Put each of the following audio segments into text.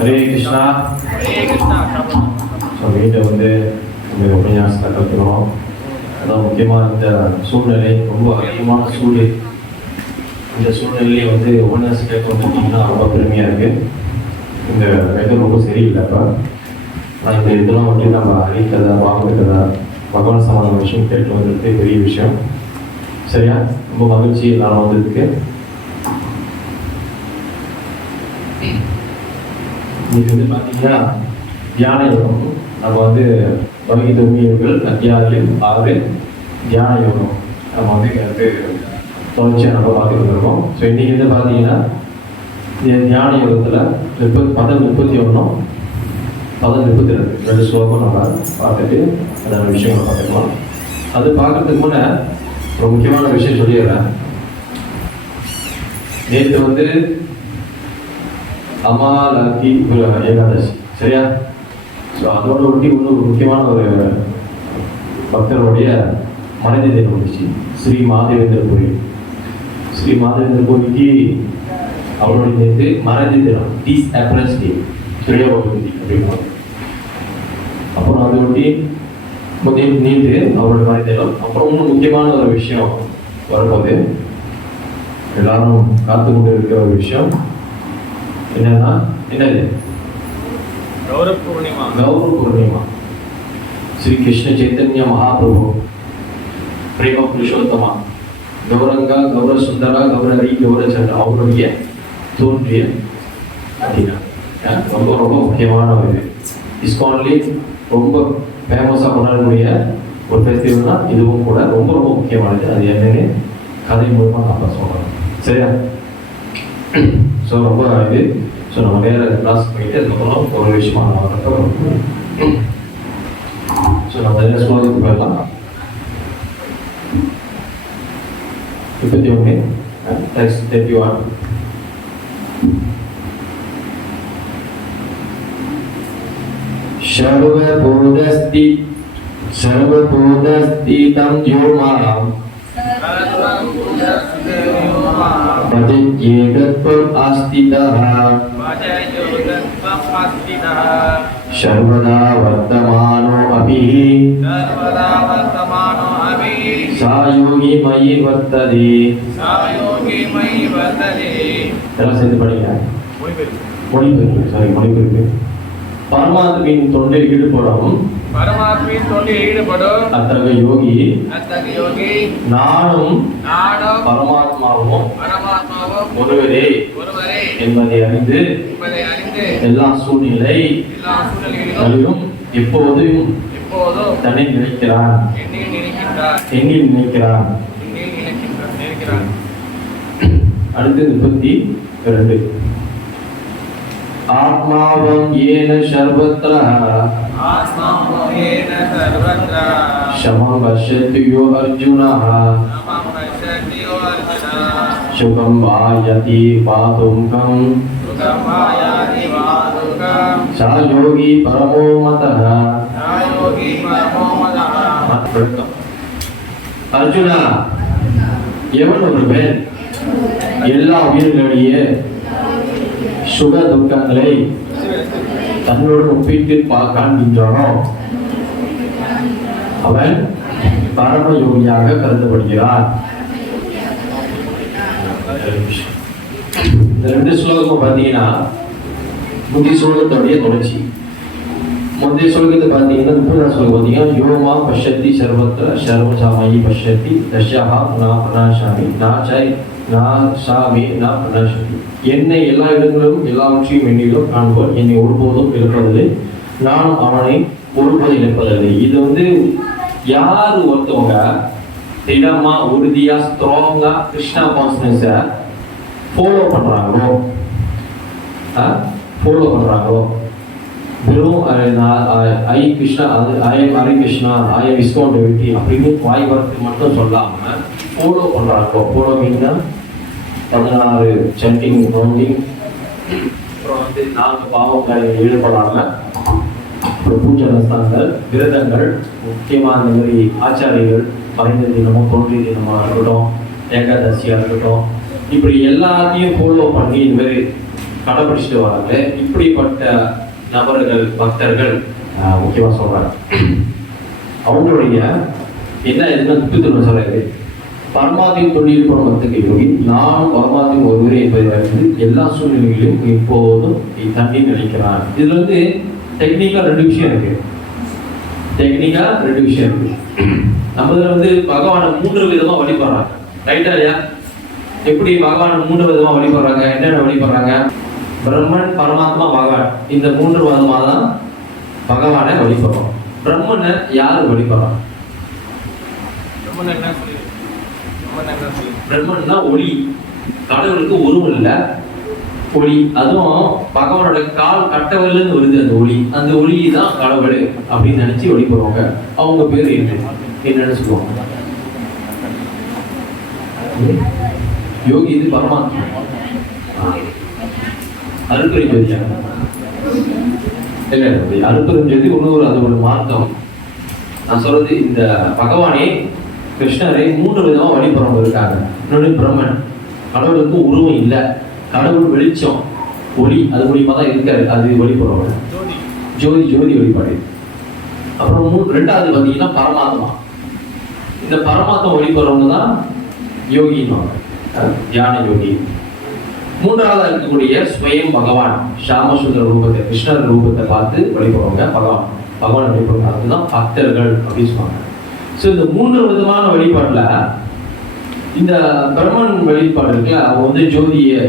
Hare Krishna. Hare Krishna. So வீட்டை வந்து இந்த உபன்யாசத்தை கற்றுக்கிறோம். அதான் முக்கியமாக இந்த சூழ்நிலை ரொம்ப அதிகமான சூடு. இந்த சூழ்நிலையே வந்து உபன்யாசம் கேட்க வந்துட்டிங்கன்னா ரொம்ப பெருமையாக இருக்குது. இந்த வெதர் ரொம்ப சரியில்லை. இப்போ இந்த இதெல்லாம் வந்து நம்ம அழிக்கதை வாங்கக்கதை பகவான் சமாதான விஷயம் கேட்டு வந்துருக்கு பெரிய விஷயம். சரியா? ரொம்ப மகிழ்ச்சி எல்லாரும் வந்ததுக்கு. இன்னைக்கு வந்து பார்த்தீங்கன்னா தியான யோகம். நம்ம வந்து பகவத் உண்மையர்கள் அத்தியாயம் 6 தியான யோகம் நம்ம வந்து தொடர்ச்சியாக நம்ம பார்த்துட்டு இருக்கோம். ஸோ இன்றைக்கி வந்து பார்த்தீங்கன்னா தியான யோகத்தில் பதம் 31 பதம் 32 ஸ்லோகம் நம்ம பார்த்துட்டு அதோட விஷயங்களை பார்த்துக்கலாம். அது பார்க்கறதுக்கு முன்னே ஒரு முக்கியமான விஷயம் சொல்லிடுறேன். நேற்று வந்து அமாலி ஏகாதசி, சரியா? ஸோ அதோட ஒட்டி இன்னும் ஒரு முக்கியமான ஒரு பக்தருடைய மறைந்த தினம் வந்துச்சு. ஸ்ரீ மாதவேந்திர பூரி. ஸ்ரீ மாதவேந்திர பூரிக்கு அவருடைய நேற்று மறைந்த தினம், தீஸ் ஏப்ரல் டே, துரியபதி அப்படின்னா. அப்புறம் அதை ஒட்டி நேற்று அவருடைய மறைந்த தினம். அப்புறம் இன்னும் முக்கியமான ஒரு விஷயம் வரும்போது எல்லாரும் காத்து கொண்டு இருக்கிற ஒரு விஷயம் என்னன்னா, என்னது? கௌர பூர்ணிமா. கௌர பூர்ணிமா. ஸ்ரீ கிருஷ்ண சைத்தன்ய மகாபிரபு பிரேம புருஷோத்தமா கௌரங்கா கௌர சுந்தரா கௌரஹரி கௌரச்சந்திர அவருடைய தோன்றிய தினம். ரொம்ப ரொம்ப முக்கியமான ஒரு இஸ்கான்லி ரொம்ப ஃபேமஸாக கொண்டாடக்கூடிய ஒரு ஃபெஸ்டிவல்னா இதுவும் கூட ரொம்ப ரொம்ப முக்கியமானது. அது என்னன்னு கதை மூலமாக நம்ம சொல்கிறோம். சரியா? ஸோ ரொம்ப இது. ஸோ நம்ம வேறு கிளாஸ் போயிட்டு அதுக்கப்புறம் ஒரு விஷயமான வரும். ஸோ நம்ம வேறு ஸ்லோகத்துக்கு போயிடலாம். 31 text 31. सर्वभूतस्ति तं यो मां भजेत्येतत्त्वम् आस्थितः सर्वदा वर्तमानो अपि सा योगी मयि वर्तते. எல்லாம் சேர்ந்து படிங்க. மொழிபெயர்ப்பு. பரமாத்மின் தொண்டில் ஈடுபடும் அத்தகைய யோகி நானும் பரமாத்மாவும் ஒருவரே என்பதை அறிந்து எல்லா சூழ்நிலைகளிலும் எப்போதும் தன்னை நினைக்கிறான், என்னில் நினைக்கிறான். அடுத்து 32. ஆத்மாவம் ஏன சர்வத்ர சமம் பஷ்யதி யோ அர்ஜுனः சுகம் வாயதி பாதுகம் சா யோகி பரமோ மதः. அர்ஜுனா, எவன் ஒருவன் எல்லா உயிர்களுடைய சுக துக்கங்களை தன்னோடு ஒப்பிட்டு காண்கின்றானோ அவன் பரம யோகியாக கருதப்படுகிறான். இந்த 2 ஸ்லோகம் பார்த்தீங்கன்னா முந்தைய ஸ்லோகத்துடைய தொடர்ச்சி. முந்தைய ஸ்லோகத்தை பார்த்தீங்கன்னா 30 ஸ்லோகம் பார்த்தீங்கன்னா யோமா பஷ்யத்தி சர்வத்ர சர்வசாமயி பஷ்யத்தி தஸ்யாஹ நா பநாசாமி நா சாய் நா சாமி நா பநாசதி. என்னை எல்லா இடங்களிலும் எல்லாவற்றையும் எண்ணிலும் காண்போன் என்னை ஒருபோதும் இழப்பதில்லை, நான் அவனை ஒருபோதும் இழப்பதில்லை. இது வந்து யார் ஒருத்தவங்க திடமா உறுதியா ஸ்ட்ராங்கா கிருஷ்ணா கான்சியஸை ஃபாலோ பண்றாங்களோ வெறும் I Krishna, I am Hari Krishna, I am ISKCON devotee அப்படின்னு வாய் வார்த்தை மட்டும் சொல்லாம ஃபாலோ பண்றாங்களோ. ஃபாலோ மீன்னா 16 சென்டிங் ரவுண்டிங், அப்புறம் வந்து 4 பாவங்களில் ஈடுபடாம பூஜை ரசங்கள் விரதங்கள், முக்கியமாக இந்த மாதிரி ஆச்சாரியர்கள் மறைந்த தினமோ தோன்றிய தினமாக இருக்கட்டும், ஏகாதசியாக இருக்கட்டும், இப்படி எல்லாத்தையும் ஃபாலோ பண்ணி இந்த மாதிரி கடைபிடிச்சிட்டு வராங்க. இப்படிப்பட்ட நபர்கள் பக்தர்கள் முக்கியமாக சொல்றாங்க. அவங்களுடைய என்ன எதுனா துப்பித்தன்மை சொல்றாரு, பரமாத்தின் தொழில் பரமத்துக்கு யோகி நானும் பரமாத்தின் ஒருவரே என்பதை அறிந்து எல்லா சூழ்நிலைகளிலும் இப்போதும் தண்ணி நினைக்கிறான். இதுல வந்து டெக்னிக்கா ரெண்டு விஷயம் இருக்கு. நம்மதுல வந்து பகவானை 3 விதமா வழிபடுறாங்க. ரைட்டா இல்லையா? எப்படி பகவானை 3 விதமா வழிபடுறாங்க? என்னென்ன வழிபடுறாங்க? பிரம்மன், பரமாத்மா, பகவான், இந்த 3 விதமா தான் பகவானை வழிபடுறோம். பிரம்மனை யார் வழிபடுறாங்க? பிரம்மன்னா ஒளி. கடவுளுக்கு உருவம் இல்லை, ஒளி. அதுவும் பகவானோட கால் கட்டவிலிருந்து வருது அந்த ஒளி. அந்த ஒளி தான் கடவுள் அப்படின்னு நினைச்சு வழிபடுவாங்க. அவங்க பேர் என்னன்னு சொல்லுவாங்க? யோகி. இது பரமாத்மா. அருட்பெருஞ்சோதி இல்ல, அருட்பெருஞ்சோதி இன்னொரு அது ஒரு மார்க்கம். நான் சொல்றது இந்த பகவானே கிருஷ்ணரை 3 விதமா வழிபடுறவங்க இருக்காங்க. இன்னொன்று பிரம்மன், கடவுளுக்கு உருவம் இல்லை, கடவுள் வெளிச்சம், ஒளி, அது மூலியமா தான் இருக்காரு, அது வழிபடுறவங்க. ஜோதி வழிபாடு. அப்புறம் 2வது பார்த்தீங்கன்னா பரமாத்மா. இந்த பரமாத்மா வழிபடுறவங்க தான் யோகின்னு, தியான யோகி. 3வது இருக்கக்கூடிய ஸ்வயம் பகவான், ஷாமசுந்தர ரூபத்தை, கிருஷ்ணர் ரூபத்தை பார்த்து வழிபடுறவங்க பகவான் வழிபடுறாங்க. அதுதான் பக்தர்கள் அப்படின்னு சொல்லுவாங்க. ஸோ இந்த 3 விதமான வழிபாட்டில் இந்த பிரம்மன் வழிபாடு இருக்குல்ல, அவங்க வந்து ஜோதியை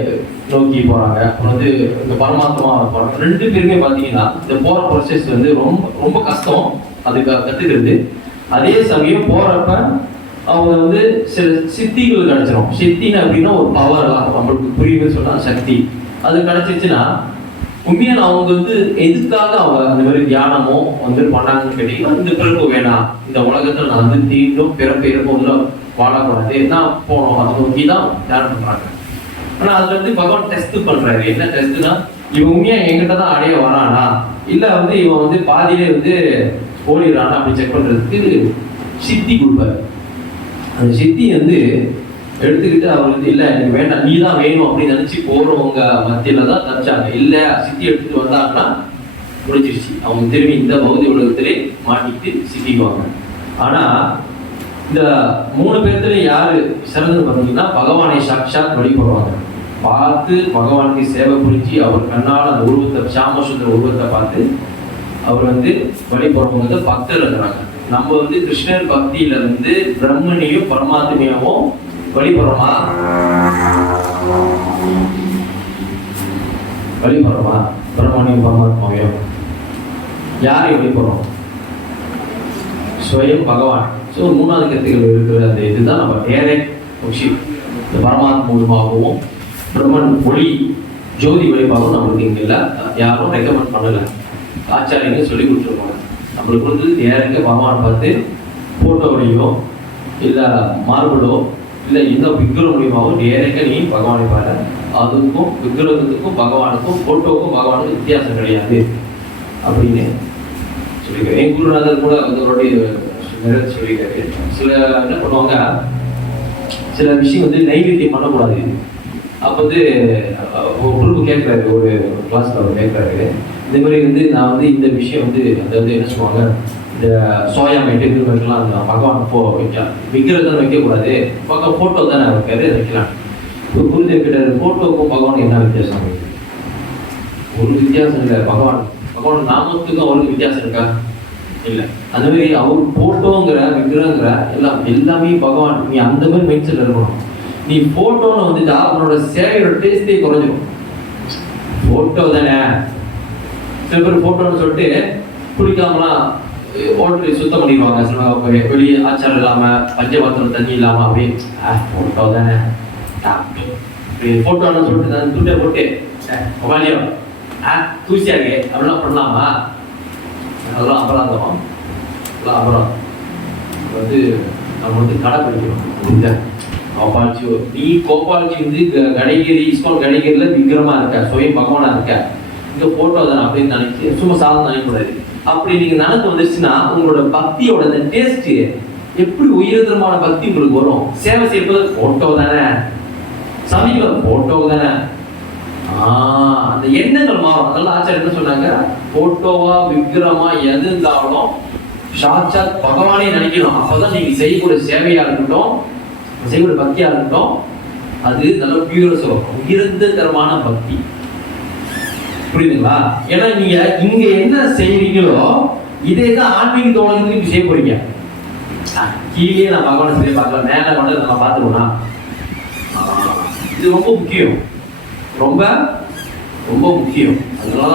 நோக்கி போறாங்க, அப்புறம் வந்து இந்த பரமாத்மா போறாங்க. 2 பேருமே பார்த்தீங்கன்னா இந்த போற ப்ராசஸ் வந்து ரொம்ப கஷ்டம் அதுக்கு கத்துக்கிறது. அதே சமயம் போறப்ப அவங்க வந்து சில சித்திகள் கிடைச்சிடும். சித்தின்னு அப்படின்னா ஒரு பவர், நம்மளுக்கு புரியுதுன்னு சொன்னா சக்தி. அது கிடைச்சிச்சுன்னா உண்மையான அவங்க வந்து எதுக்காக அவங்க அந்த மாதிரி தியானமோ வந்து பண்ணாங்கன்னு கேட்டீங்கன்னா, இந்த பிறப்பு வேணாம், இந்த உலகத்துல நான் வந்து தீண்டும் பிறப்பு இறப்புல வாழக்கூடாது, நான் போனோம், அதை நோக்கி தான் தியானம் பண்றாங்க. ஆனா அதுல இருந்து பகவான் டெஸ்ட் பண்றாரு. என்ன டெஸ்ட்னா, இவன் உண்மையா என்கிட்ட தான் அடைய வரானா, இல்ல வந்து இவன் வந்து பாதியிலே வந்து ஓடிடுறானா அப்படி செக் பண்றதுக்கு சித்தி கொடுப்பாரு. அந்த சித்தி வந்து எடுத்துக்கிட்டு அவர் வந்து இல்லை எனக்கு வேண்டாம், நீ தான் வேணும் அப்படின்னு நினைச்சு போறவங்க மத்தியில தான் தப்பிச்சாங்க. இல்லை, சித்தி எடுத்துட்டு வந்தாங்கன்னா முடிச்சிருச்சு, அவங்க திரும்பி இந்த பௌதிக உலகத்திலே மாட்டிட்டு சிக்கிக்குவாங்க. ஆனா இந்த 3 பேர்த்துல யாரு சிறந்தது பார்த்தீங்கன்னா, பகவானை சாட்சாத் வழிபடுவாங்க. பார்த்து பகவானுக்கு சேவை புரிஞ்சு அவர் கண்ணால் அந்த உருவத்தை, ஷாமசுந்தர உருவத்தை பார்த்து அவர் வந்து வழிபடுறவங்க பக்தர் இருக்கிறாங்க. நம்ம வந்து கிருஷ்ணர் பக்தியில இருந்து பிரம்மனையும் பரமாத்மையாவும் வழிபடுறோமா? பிரம்மனையும் பரமாத்மாவையும் யாரை வழிபடுறோம்? ஸ்வயம் பகவான். ஸோ 3வது கருத்துக்கள் இருக்கிற அந்த இதுதான் நம்ம டைரக்ட் விஷயம். இந்த பரமாத்மா மூலமாகவும் பிரம்மன் ஒளி ஜோதி வழிபாடும் நம்மளுக்கு இங்கே இல்லை, யாரும் ரெக்கமெண்ட் பண்ணலை, ஆச்சாரியங்க சொல்லி கொடுத்துருப்பாங்க. நம்மளுக்கு வந்து நேரங்க பகவான் பார்த்து ஃபோட்டோவையோ இல்லை மார்பலோ இல்லை இந்த விக்கிரம் மூலியமாகவும் நேரங்க நீ பகவானை பாரு. அதுக்கும் விக்கிரகத்துக்கும் பகவானுக்கும் ஃபோட்டோவுக்கும் பகவானுக்கும் வித்தியாசம் கிடையாது அப்படின்னு சொல்லியிருக்காரு. என் குருநாதர் கூட அவருடைய சொல்லியிருக்காரு. சில என்ன பண்ணுவாங்க, சில விஷயம் வந்து நைவேத்தியம் பண்ணக்கூடாது. அப்போ வந்து ஒரு குரூப் கேட்குறாரு, ஒரு கிளாஸ்ல அவர் கேட்குறாரு, இந்த மாதிரி வந்து நான் வந்து இந்த விஷயம் வந்து அதாவது என்ன சொல்லுவாங்க, இந்த சோயா மேட்டு இது மாதிரிலாம் அந்த பகவான் வைக்கலாம், விக்கிரகம் வைக்கக்கூடாது, பக்கம் ஃபோட்டோ தானே வைக்காது வைக்கலாம். இப்போ குருதேவ் கிட்ட ஃபோட்டோவுக்கும் பகவானுக்கு என்ன வித்தியாசம்? ஒரு வித்தியாசம் இல்லை. பகவான் நாமத்துக்கும் அவருக்கு வித்தியாசம் இருக்கா? இல்லை. அந்த மாதிரி அவர் ஃபோட்டோங்கிற விக்கிரங்கிற எல்லாமே பகவான். நீ அந்த மாதிரி மைண்ட் செட் இருக்கணும். நீ ஃபோட்டோன்னு வந்துட்டா அவனோட சேவையோட டேஸ்டே குறைஞ்சிடும். ஃபோட்டோ தானே. சில பேர் ஃபோட்டோன்னு சொல்லிட்டு குளிக்காமலாம் ஹோட்டல் சுத்தம் பண்ணிடுவாங்க. சில வெளியே ஆச்சாரம் இல்லாமல் பஞ்சபாத்திரம் தண்ணி இல்லாமல் அப்படியே ஃபோட்டோ தானே ஃபோட்டோன்னு சொல்லிட்டு நான் துட்டை போட்டு உட்காந்தியம் தூசியாகே அப்படிலாம் பண்ணலாமா? அதெல்லாம் அபராதம். அப்புறம் வந்து நம்ம வந்து கடைப்பிடிக்கணும். கோபால்ஜி, நீ கோபால்ஜி வந்து கடைகிரி இஸ்கான் கடைகிரில விக்கிரமா இருக்க, சுயம் பகவானா இருக்க, இந்த போட்டோ தானே அப்படின்னு நினைச்சு சும்மா சாதம் நினைக்கூடாது. அப்படி நீங்க நினைத்து வந்துருச்சுன்னா உங்களோட பக்தியோட அந்த டேஸ்ட் எப்படி உயர்தரமான பக்தி உங்களுக்கு வரும்? சேவை செய்வது போட்டோ தானே, சமீபம் போட்டோ தானே, அந்த எண்ணங்கள் மாறும். அதெல்லாம் ஆச்சாரம் என்ன சொன்னாங்க, போட்டோவா விக்கிரமா எது இருந்தாலும் சாட்சாத் பகவானே நினைக்கணும். அப்பதான் நீங்க செய்யக்கூடிய சேவையா இருக்கட்டும், செய்யக்கூடிய பக்தியா இருக்கட்டும், அது நல்ல பியூர் சொல்லும், உயர்ந்ததரமான பக்தி. புரியுதுங்களா? ஏன்னா நீங்க இங்க என்ன செய்யறீங்களோ இதே தான் ஆன்மீக தோழர்களுக்கு செய்ய போறீங்க. கீழே நான் பகவானை செய்ய பார்க்கலாம், மேல கொண்டு நான் பார்த்துருவோம்னா இது ரொம்ப முக்கியம், ரொம்ப ரொம்ப முக்கியம். அதனால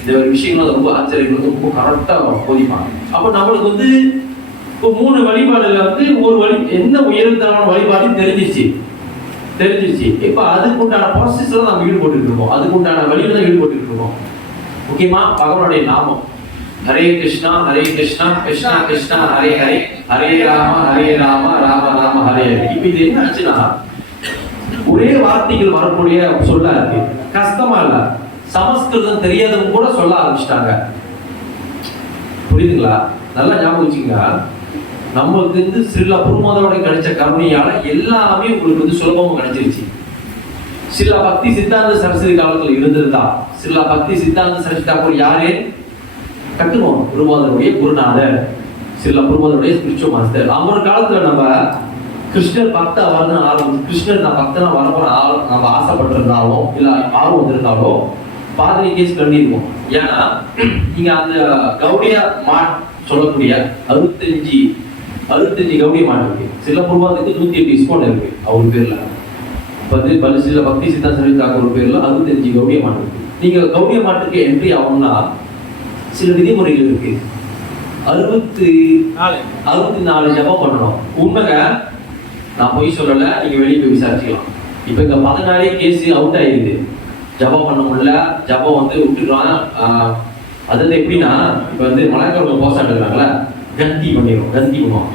இந்த ஒரு விஷயங்கள் ரொம்ப ஆச்சரியங்கள் ரொம்ப கரெக்டா போதிப்பாங்க. அப்ப நம்மளுக்கு இப்போ 3 வழிபாடுல ஒரு வழி என்ன உயர்ந்தரமான வழிபாடு தெரிஞ்சிச்சு. இப்ப அதுக்கு உண்டான ப்ராசஸ்ல நம்ம ஈடுபட்டு இருக்கோம், அதுக்கு உண்டான வழியில தான் ஈடுபட்டு இருக்கோம். முக்கியமா பகவானுடைய நாமம் ஹரே கிருஷ்ணா கிருஷ்ணா கிருஷ்ணா ஹரே ஹரே, ஹரே ராம ராம ராம ஹரே ஹரே. இப்ப இது என்ன ஆச்சுன்னா ஒரே வார்த்தைகள் வரக்கூடிய சொல்ல இருக்கு, கஷ்டமா இல்ல. சமஸ்கிருதம் தெரியாதவங்க கூட சொல்ல ஆரம்பிச்சிட்டாங்க. புரியுதுங்களா? நல்லா ஞாபகம் வச்சுங்க, நம்மளுக்கு ஸ்ரீல குருமாதோட கிடைச்ச கருணையால எல்லாமே உங்களுக்கு சுலபமா கிடைச்சிருச்சு. சில பக்தி சித்தாந்த சரஸ்வதி காலத்துல இருந்திருந்தா, சில பக்தி சித்தாந்த சரஸ்வதி தாக்கூர் யாரு கட்டுவோம், குருமாதருடைய குருநாதர், சில குருமாதருடைய ஸ்பிரிச்சுவல் மாஸ்டர். அவர் காலத்துல நம்ம கிருஷ்ணர் பக்தா வரணும் ஆரம்பிச்சு, கிருஷ்ணர் நான் பக்தனா வரப்போற நம்ம ஆசைப்பட்டிருந்தாலும் இல்ல ஆர்வம் வந்திருந்தாலோ பாதிரி கேஸ் கண்டிருக்கும். ஏன்னா நீங்க அந்த கௌடியா மாட் சொல்லக்கூடிய 65 கௌடிய மாட் இருக்கு. சில குருமாதுக்கு 108 டிஸ்கவுண்ட் இருக்கு அவர் பேர்ல. சில பக்தி சித்தாந்த சரஸ்வதி தாக்கூர் பேர்ல 65 கௌடிய மாட் இருக்கு. நீங்க கௌடிய மாட்டுக்கு என்ட்ரி ஆகணும்னா சில விதிமுறைகள் இருக்கு. 64 ஜபம் பண்ணணும். உண்மைங்க, நான் போய் சொல்லல, நீங்க வெளியே போய் விசாரிச்சுக்கலாம். இப்ப இங்க 14 கேஸ் அவுட் ஆயிடுது, ஜபம் பண்ண முடியல, ஜபம் விட்டுடுறான். அதாவது எப்படின்னா இப்ப மலைக்காரங்க போஸ்ட் எடுக்கிறாங்களா, கந்தி பண்ணிடுவோம், கந்தி பண்ணுவோம்,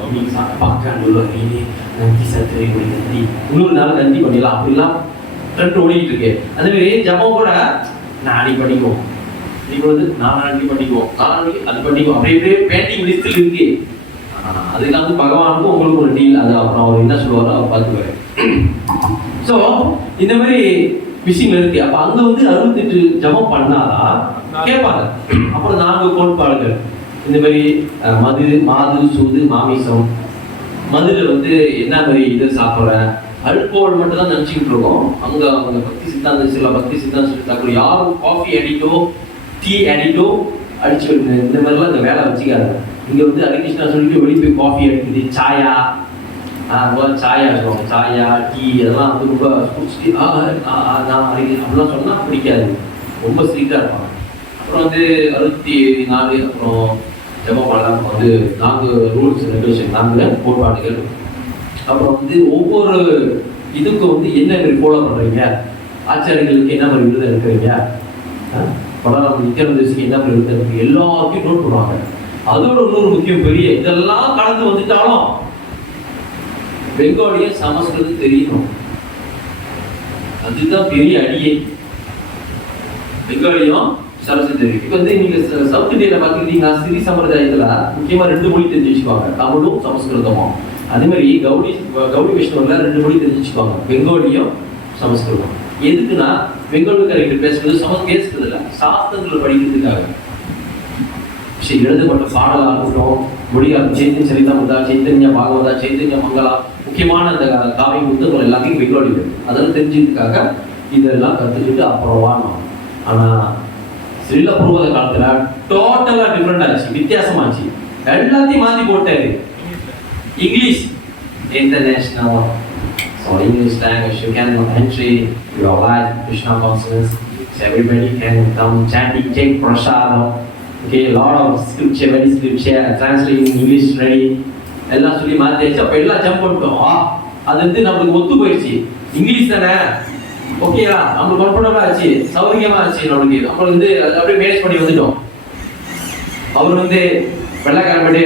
கந்தி சத்திரை கந்தி, இன்னொரு நாள் கந்தி பண்ணிடலாம், அப்படிலாம் ட்ரெண்ட் ஓடிட்டு இருக்கு. அதே மாதிரி ஜபம் கூட நாடி பண்ணிக்குவோம், நாளைக்கு பண்ணிக்குவோம், நாளைக்கு அது பண்ணிக்குவோம், அப்படியே பேண்டிங் லிஸ்டில் இருக்கு. அதுக்கு பகவானுக்கும் உங்களுக்கு ஒரு டீல், அது அப்புறம் அவர் என்ன சொல்லுவாரோ அவர் பார்த்துக்குவாரு. ஸோ இந்த மாதிரி விஷயங்கள் இருக்கு. அப்ப அங்க 68 ஜபம் பண்ணாதான் கேட்பாங்க. அப்புறம் 4 கோட்பாடுகள் இந்த மாதிரி மாது சூது மாமிசம், மதுரை என்ன மாதிரி இது சாப்பிட்றேன், அல்கோல் மட்டும் தான் நினைச்சுக்கிட்டு இருக்கோம். அவங்க பக்தி சித்தாந்த சில பக்தி சித்தாந்த யாரும் காஃபி அடிட்டோ டீ அடிட்டோ அடிச்சு இந்த மாதிரிலாம் இந்த வேலை வச்சுக்காது. இங்க ஹரிகிருஷ்ணா சொல்லிட்டு வெளியே போய் காஃபி அடிக்குது, சாயா சாயா சொல்லுவாங்க, சாயா டீ அதெல்லாம் ரொம்ப குடிச்சிட்டு நான் அப்படிலாம் சொன்னா பிடிக்காது, ரொம்ப ஸ்ட்ரிக்டா இருப்பாங்க. அப்புறம் 64 அப்புறம் ஜபம் பண்ணலாம் 4 ரூல்ஸ் ரெகுலேஷன், 4 கோட்பாடுகள். அப்புறம் ஒவ்வொரு இதுக்கும் என்ன மாதிரி ஃபாலோ பண்றீங்க, ஆச்சாரியர்களுக்கு என்ன மாதிரி விருது எடுக்கிறீங்க, படம் நித்யானந்தேசிக்கு என்ன மாதிரி விருது எடுக்கிறீங்க, எல்லாத்தையும் நோட் பண்ணுவாங்க. அதோட இன்னொரு முக்கியம் பெரிய இதெல்லாம் கலந்து வந்துட்டாலும் பெங்காலியும் சமஸ்கிருதம் தெரியணும், அதுதான் பெரிய அடியே. பெங்காலியும் சரஸ்வதி தெரியும். இப்ப நீங்க சவுத் இந்தியால பாத்துக்கிட்டீங்கன்னா ஸ்ரீ சம்பிரதாயத்துல முக்கியமா 2 மொழி தெரிஞ்சு வச்சுக்குவாங்க, தமிழும் சமஸ்கிருதமும். அதே மாதிரி கௌடி வைஷ்ணவர்ல 2 மொழி தெரிஞ்சு வச்சுக்குவாங்க, பெங்காலியும் சமஸ்கிருதம். எதுக்குன்னா பெங்காலிக்காரங்க பேசுறது பேசுறது இல்ல, சாஸ்திரங்களை படிக்கிறதுக்காக. எழுதப்பட்ட பாடலா இருக்கட்டும், மொழியா சைத்தன்ய சரிதாமதா, சைத்தன்ய பாகவதா, சைத்தன்ய மங்களா, முக்கியமான அந்த காவிய புத்தகங்கள் எல்லாத்தையும் பெங்காலி அதெல்லாம் தெரிஞ்சதுக்காக இதெல்லாம் கத்துக்கிட்டு அப்புறம் வாங்கணும். ஆனா ஸ்ரீல பூர்வத காலத்துல டோட்டலா டிஃபரெண்ட் ஆச்சு, வித்தியாசமாச்சு, எல்லாத்தையும் மாத்தி போட்டாரு. English international, so English language you can entry your life Krishna consciousness, so everybody can come chanting, take prasadam, okay, lot of scripture, very scripture translating English ready எல்லாம் சொல்லி மாத்தியாச்சு. அப்ப எல்லாம் ஜம்ப் பண்ணிட்டோம். அது நம்மளுக்கு ஒத்து போயிடுச்சு, இங்கிலீஷ் தானே, ஓகேவா, நம்மளுக்கு கம்ஃபர்டபுளா ஆச்சு, சௌகரியமா ஆச்சு, நம்மளுக்கு அப்படியே மேனேஜ் பண்ணி வந்துட்டோம். அவர் வெள்ளக்காரப்படி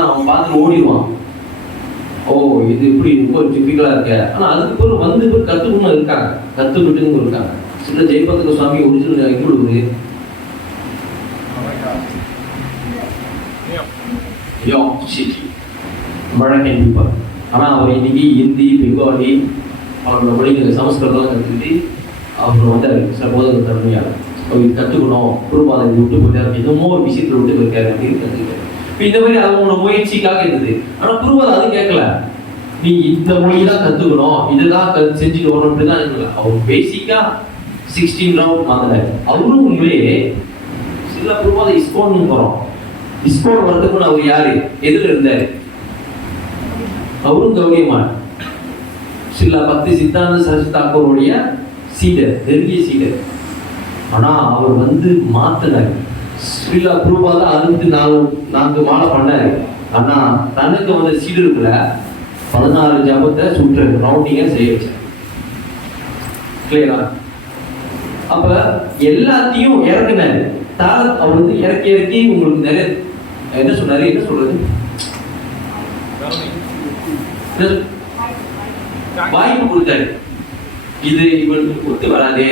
அவன் பார்த்துட்டு ஓடிடுவான். ஓ இது இப்படி ரொம்ப டிபிக்கலா இருக்க. ஆனா அதுக்கு பிறகு கத்துக்கணும் இருக்காங்க, கத்துக்கிட்டு இருக்காங்க. சில ஜெயபத்ர சுவாமி ஒரிஜினல் இங்கிலூரு அமெரிக்கன் பீப்புள். ஆனா அவர் இன்னைக்கு ஹிந்தி, பெங்காலி, அவரோட மொழிகள் சமஸ்கிருதம் கற்றுக்கிட்டு அவர் வந்தார் சகோதர தன்மையாக அவர் கற்றுக்கணும் குருபாதை விட்டு போயிட்டார் இன்னமும் ஒரு விஷயத்தில் விட்டு போயிருக்காரு அப்படின்னு கற்றுக்கிட்டாரு. இப்போ இந்த மாதிரி அவங்களோட முயற்சிக்காக இருந்தது. ஆனால் குருபாதை அது கேட்கல, நீ இந்த மொழியெல்லாம் கற்றுக்கணும் இதுதான் செஞ்சுட்டு வரணும் அப்படிதான் இருக்கல. அவர் பேசிக்கா 16 ரவுண்ட் மாத்தினார். அவரும் உண்மையிலே சில குருபாதை இஸ்கோன்னு போகிறோம். இஸ்கோன் வரதுக்கு அவர் யாரு எதில் இருந்தாரு? அவரும் கௌரியமான் சில 10 சித்தாந்த சரஸ்வதி தாக்கூருடைய சீடர், நெருங்கிய சீடர். ஆனா அவர் மாத்தினார். ஸ்ரீலா குருபாதா 64 மாலை பண்ணாரு. ஆனா தனக்கு வந்த சீடருக்குள்ள 16 ஜபத்தை சுற்று ரவுண்டிங்க செய்ய வச்சார். கிளியரா? அப்ப எல்லாத்தையும் இறக்குனாரு. அவர் இறக்கி உங்களுக்கு நிறைய என்ன சொல்றது வாய்ப்பு கொடுத்தாரு. இது இவருக்கு ஒத்து வராது.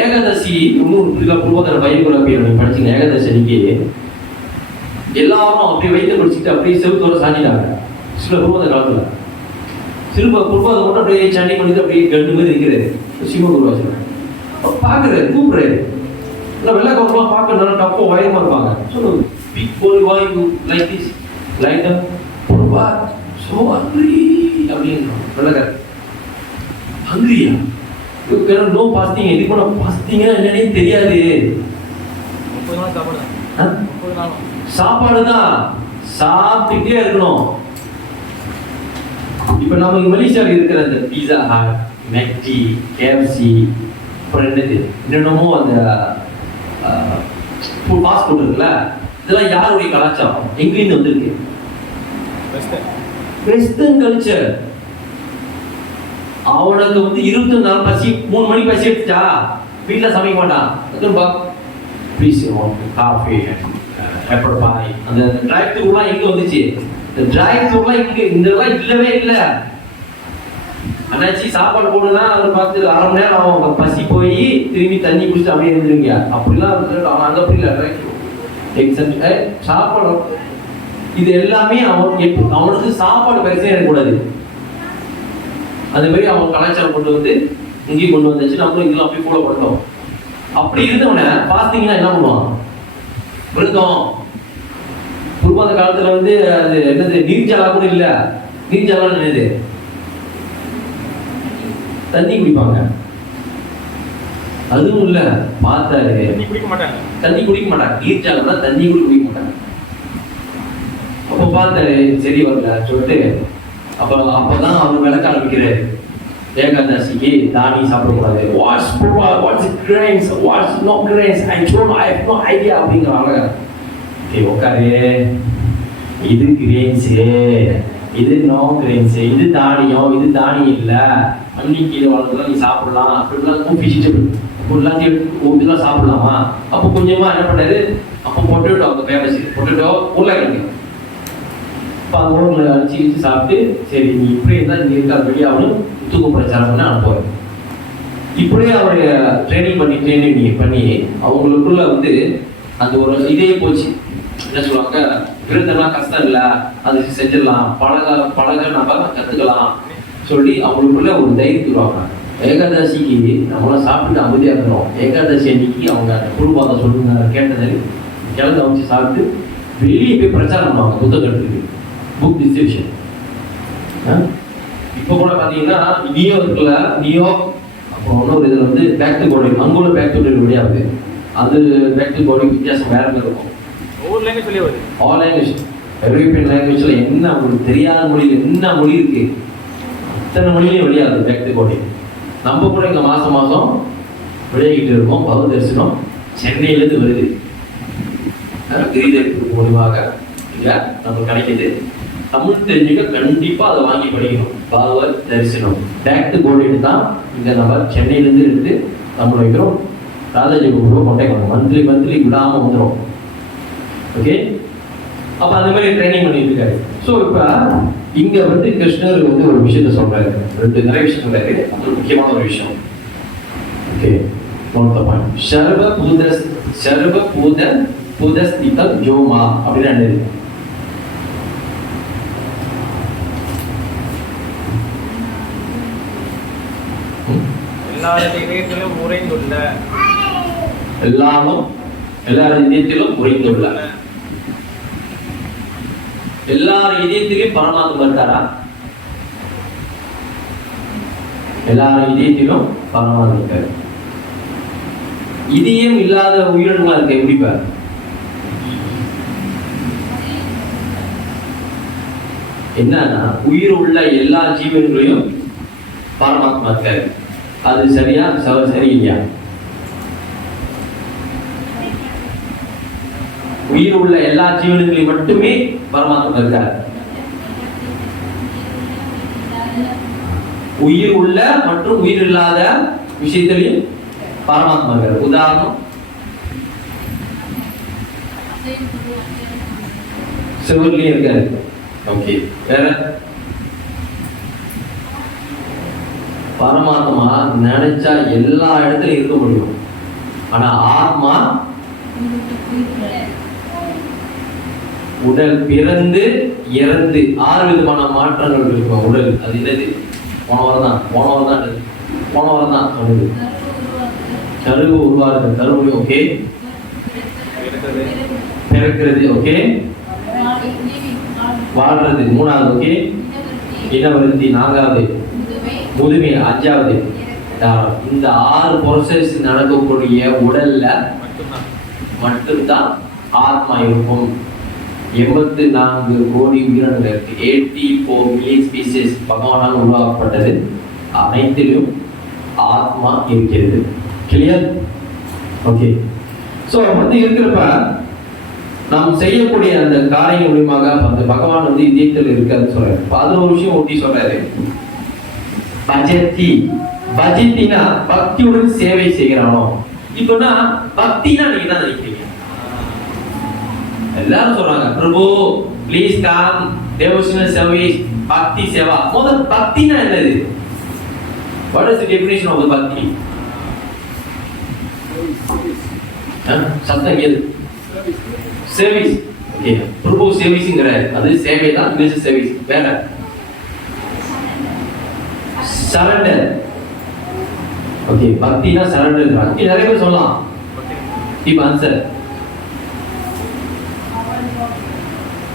ஏகாதசி குருபாதர பைபிள் படிச்சுங்க. ஏகாதசி அன்னைக்கு எல்லாரும் அப்படியே வைத்து படிச்சுட்டு அப்படியே செவத்தோட சாஞ்சிட்டாங்க. சில குருபாத காலத்துல சிறுப குருபாத மட்டும் அப்படியே சண்டை பண்ணிட்டு அப்படியே கண்டு மாதிரி இருக்கிறாரு. சிவ குருவாசன் பாக்குறாரு, கூப்பிடுறாரு. வெள்ளக்காரங்களாம் பார்க்க நல்லா டப்போ வயமா இருப்பாங்க. சொல்லுங்க, பிக் போலி வாயு லைக் திஸ் லைட் அப் குருபா சோ ஹங்கிரி அப்படின்னு வெள்ளக்கார. ஹங்கிரியா? No fasting. எதுக்கு கூட பாஸ்டிங்னா என்னன்னே தெரியாது. சாப்பாடு தான் சாப்பிட்டுட்டே இருக்கணும். இப்ப நம்ம மலேசியாவில் இருக்கிற அந்த பீஸா ஹட், மெக்டி, கேஎஃப்சி, அப்புறம் என்னமோ அந்த ஃபாஸ்ட் ஃபுட் இருக்குல்ல, இதெல்லாம் யாருடைய கலாச்சாரம்? எங்கிருந்து வந்திருக்கு? Western culture. அவனுக்கு 24 பசி, 3 மணி பசி எடுத்துச்சா வீட்டுல சமைக்க மாட்டான். ப்ளீஸ் காஃபி பெப்பர் பாய். அந்த டிரைவ் த்ரூலாம் எங்க வந்துச்சு? இந்த டிரைவ் த்ரூலாம் இங்க இதெல்லாம் இல்லவே இல்லை. அண்ணாச்சி சாப்பாடு போடுனா அவர் பார்த்து 1/2 மணி நேரம் ஆகும். பசி போய் திரும்பி தண்ணி குடிச்சு அப்படியே இருந்துருங்க. அப்படிலாம் அங்க அப்படி இல்லை. சாப்பாடு இது எல்லாமே அவனுக்கு சாப்பாடு பிரச்சனை இருக்கக்கூடாது. அது மாதிரி அவன் கலாச்சாரம் கொண்டு வந்து இங்கேயும் கொண்டு வந்துச்சு. நம்மளும் இதெல்லாம் அப்படியே ஃபாலோ பண்ணோம். அப்படி இருந்தவன பாஸ்டிங்னா என்ன பண்ணுவான்? விழுந்தோம். குருபாத காலத்துல அது என்னது, நீர்ஜாலா கூட இல்ல. நீர்ஜாலா என்னது? தண்ணி குடிப்பாங்க. அதுவும் இல்ல. பார்த்தாரு, தண்ணி குடிக்க மாட்டாங்க. நீர்ஜாலா தண்ணி கூட குடிக்க மாட்டாங்க. அப்ப பார்த்தாரு சரி வரல சொல்லிட்டு அப்பதான் அவர் விளக்க ஆரம்பிக்கிறாரு. ஏகாதசிக்கு தானி சாப்பிடக்கூடாது. What's grains, what's no grains, I have no idea அப்படிங்கிற அழகா. உட்காரு, இது கிரெயின்ஸு, இது நோ கிரெயின்ஸு, இது தானியம், இது தானியம் இல்லை, அன்னைக்கு கீழே வளர்ந்துலாம் நீ சாப்பிடலாம் அப்படிலாம் வெஜிடபிள் எல்லாத்தையும் இதெல்லாம் சாப்பிடலாமா? அப்போ கொஞ்சமா என்ன பண்ணாரு, அப்போ பொட்டேட்டோ, அந்த ஃபேமஸ் பொட்டேட்டோ உருளைக்கிழங்கு அந்த ஊரில் அடிச்சு சாப்பிட்டு சரி நீ இப்படியே இருந்தால் இங்கே இருக்கா வெளியாகணும் தூக்க பிரச்சாரம் பண்ண அனுப்புவார். இப்படியே அவரை ட்ரைனிங் பண்ணி அவங்களுக்குள்ள அந்த ஒரு இதே போச்சு. என்ன சொல்லுவாங்க, விருந்தெல்லாம் கஷ்டம் இல்லை, அது செஞ்சிடலாம், பழக நம்ம கற்றுக்கலாம் சொல்லி அவங்களுக்குள்ள ஒரு தைரியம் உருவாங்க. ஏகாதசிக்கு நம்மளாம் சாப்பிட்டு அமைதியாக இருக்கிறோம். ஏகாதசி அன்னைக்கு அவங்க குருபாதம் சொல்லுங்க கேட்டது கிழங்க வச்சு சாப்பிட்டு வெளியே போய் பிரச்சாரம் பண்ணுவாங்க. புத்தகத்துக்கு புக் டிஸ்ட்ரிபியூஷன். இப்போ கூட பார்த்தீங்கன்னா நியோ இருக்குல்ல, நியோ அப்புறம் இன்னொரு இதில் பேக் டு கோடி, மங்கோல பேக் டு வழியாகுது. அது பேக் டு கோடி வித்தியாசம் வேற இருக்கும். ஆல் லாங்குவேஜ், யூரோப்பியன் லாங்குவேஜில் என்ன உங்களுக்கு தெரியாத மொழியில் என்ன மொழி இருக்கு அத்தனை மொழியிலையும் வெளியாகுது பேக் டு கோடி. நம்ம கூட இங்கே மாதம் விளையாடிட்டு இருக்கோம். பகவத் தரிசனம் சென்னையிலேருந்து வருது. கிரீதத்துக்கு மூலமாக இங்கே நமக்கு கிடைக்கிது. தமிழ் தெரிஞ்சுக்க கண்டிப்பாக அதை வாங்கி படிக்கணும். பகவத் தரிசனம் பேக் டு கோல்டு தான் இங்கே நம்ம சென்னையிலேருந்து எடுத்து நம்ம வைக்கிறோம். ராதாஜி கொண்டே மந்த்லி விடாமல் வந்துடும். ஓகே, அப்போ அந்த மாதிரி ட்ரைனிங் பண்ணிட்டு இருக்காரு. ஸோ இப்போ இங்கே கிருஷ்ணர் ஒரு விஷயத்த சொல்றாரு. நிறைய விஷயம் சொல்றாரு. அது முக்கியமான ஒரு விஷயம். ஓகே, சர்வ பூதஸ்திதம் ஜோமா அப்படின்னு எல்லாரது இதயத்திலும் உறைந்துள்ள எல்லாரும் இதயத்திலும் உறைந்துள்ள எல்லாரும் இதயத்திலும் பரமாத்மா இருக்காரா? எல்லாரும் இதயத்திலும் பரமாத்மா இருக்காரு. இதயம் இல்லாத உயிரினங்களா இருக்க எப்படி பாரு? என்னன்னா உயிர் உள்ள எல்லா ஜீவன்களையும் பரமாத்மா இருக்காரு. அது சரியா? சரி இல்லையா? உயிர் உள்ள எல்லா ஜீவன்களையும் மட்டுமே பரமாத்மா இருக்காரு. உயிர் உள்ள மற்றும் உயிர் இல்லாத விஷயத்திலையும் பரமாத்மா இருக்காரு. உதாரணம் சிவர்லயும் இருக்காரு. ஓகே, வேற பரமாத்மா நினைச்சா எல்லா இடத்துலயும் இருக்க முடியும். ஆனா ஆத்மா உடல் பிறந்து இறந்து 6 விதமான மாற்றங்கள் இருக்கும் உடல். அது என்னது? போன வாரம் தான் சொன்னது. கருவு உருவாக்குறது, கருவு ஓகே, பிறக்கிறது ஓகே, வாழ்றது 3வது ஓகே, இனவருத்தி 4வது, முதுமை 5வது. இந்த 6 ப்ராசஸ் நடக்கக்கூடிய உடல்ல மட்டும்தான் ஆத்மா இருக்கும். 84 கோடி உயிரினங்கள் இருக்கு. 84 மில்லியன் ஸ்பீசிஸ் பகவானால் உருவாக்கப்பட்டது. அனைத்திலும் ஆத்மா இருக்கிறது. கிளியர்? ஓகே. ஸோ இருக்கிறப்ப நாம் செய்யக்கூடிய அந்த காரியம் மூலியமாக அந்த பகவான் இதயத்தில் இருக்காதுன்னு சொல்றாரு. அதுல ஒரு விஷயம் ஒட்டி சொல்றாரு. பஜத்தினா பக்தியுடன் சேவை செய்கிறானோ. இப்பனா பக்தினா நீங்க தான் நினைக்கிறீங்க. எல்லாரும் சொல்றாங்க பிரபு ப்ளீஸ் கம் devotional service, பக்தி சேவா. முதல்ல பக்தினா என்னது? What is the definition of the bhakti? சப்தம் எது? சர்வீஸ். ஓகே, பிரபு சர்வீஸ்ங்கறாரு. அது சேவை தான். English service. வேற சரண்டர். ஓகே, பக்தினா சரண்டர். பக்தி நிறைய பேர் சொல்லலாம். இப்போ ஆன்சர்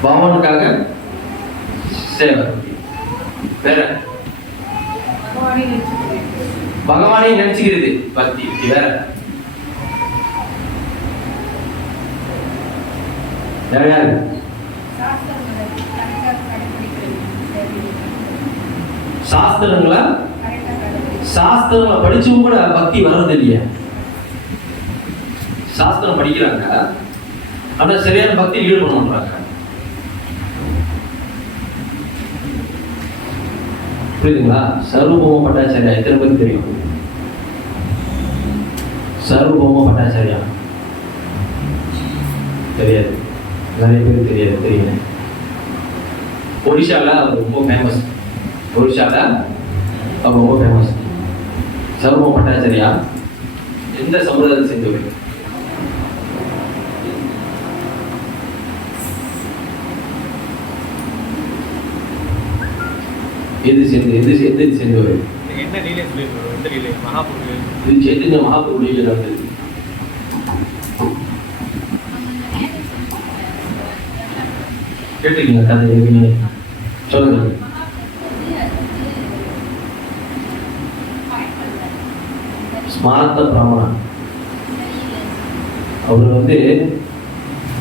பகவானுக்காக சேவை. வேற பகவானை நினைச்சுக்கிறது பக்தி. வேற யாரு? சாஸ்திரங்களை படிச்சும் கூட பக்தி வர்றது இல்லையா? சாஸ்திரம் படிக்கிறாங்க, ஆனா சரியான பக்தி ஈடுபட மாட்டாங்க. புரியுதுங்களா? சர்வபௌம பட்டாச்சாரியா எத்தனை பேருக்கு தெரியும்? சர்வபௌம பட்டாச்சாரியா தெரியாது. நிறைய பேருக்கு தெரியாது. தெரியல. ஒடிஷால அவர் ரொம்ப ஃபேமஸ். ரொம்ப ஃபேமஸ். சர்வபௌம பட்டாச்சாரியா எந்த சமுதாயத்தை சேர்ந்தவர்? எது சேர்ந்தவர்? என்ன லீலை சொல்லிருக்கோம்? எந்த லீலை? மகாபுரு. இது சைத்தன்ய மகாபுரு லீலை நடந்தது. கேட்டுக்கீங்க கதை ஏற்கனவே. சொல்லுங்க. ஸ்மார்த்த பிராமணன் அவர்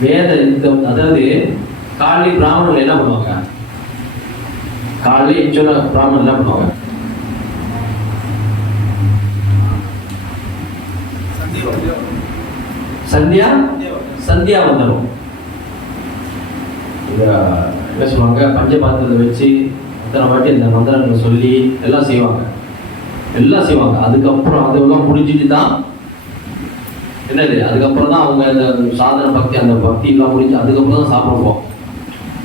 வேத யுத்தம், அதாவது காலை பிராமணர்கள் என்ன பண்ணுவாங்க? காலையில் சொன்ன பிராமணன் என்ன பண்ணுவாங்க? சந்தியா வந்துடும். என்ன சொல்லுவாங்க? பஞ்சபாத்திரத்தை வச்சு அத்தனை வாட்டி இந்த மந்திரங்களை சொல்லி எல்லாம் செய்வாங்க. அதுக்கப்புறம் அதெல்லாம் முடிஞ்சிட்டு தான் என்னது, அதுக்கப்புறம் தான் அவங்க அந்த சாதன பக்தி, அந்த பக்தி எல்லாம் முடிஞ்சு அதுக்கப்புறம் தான் சாப்பிடுவோம்.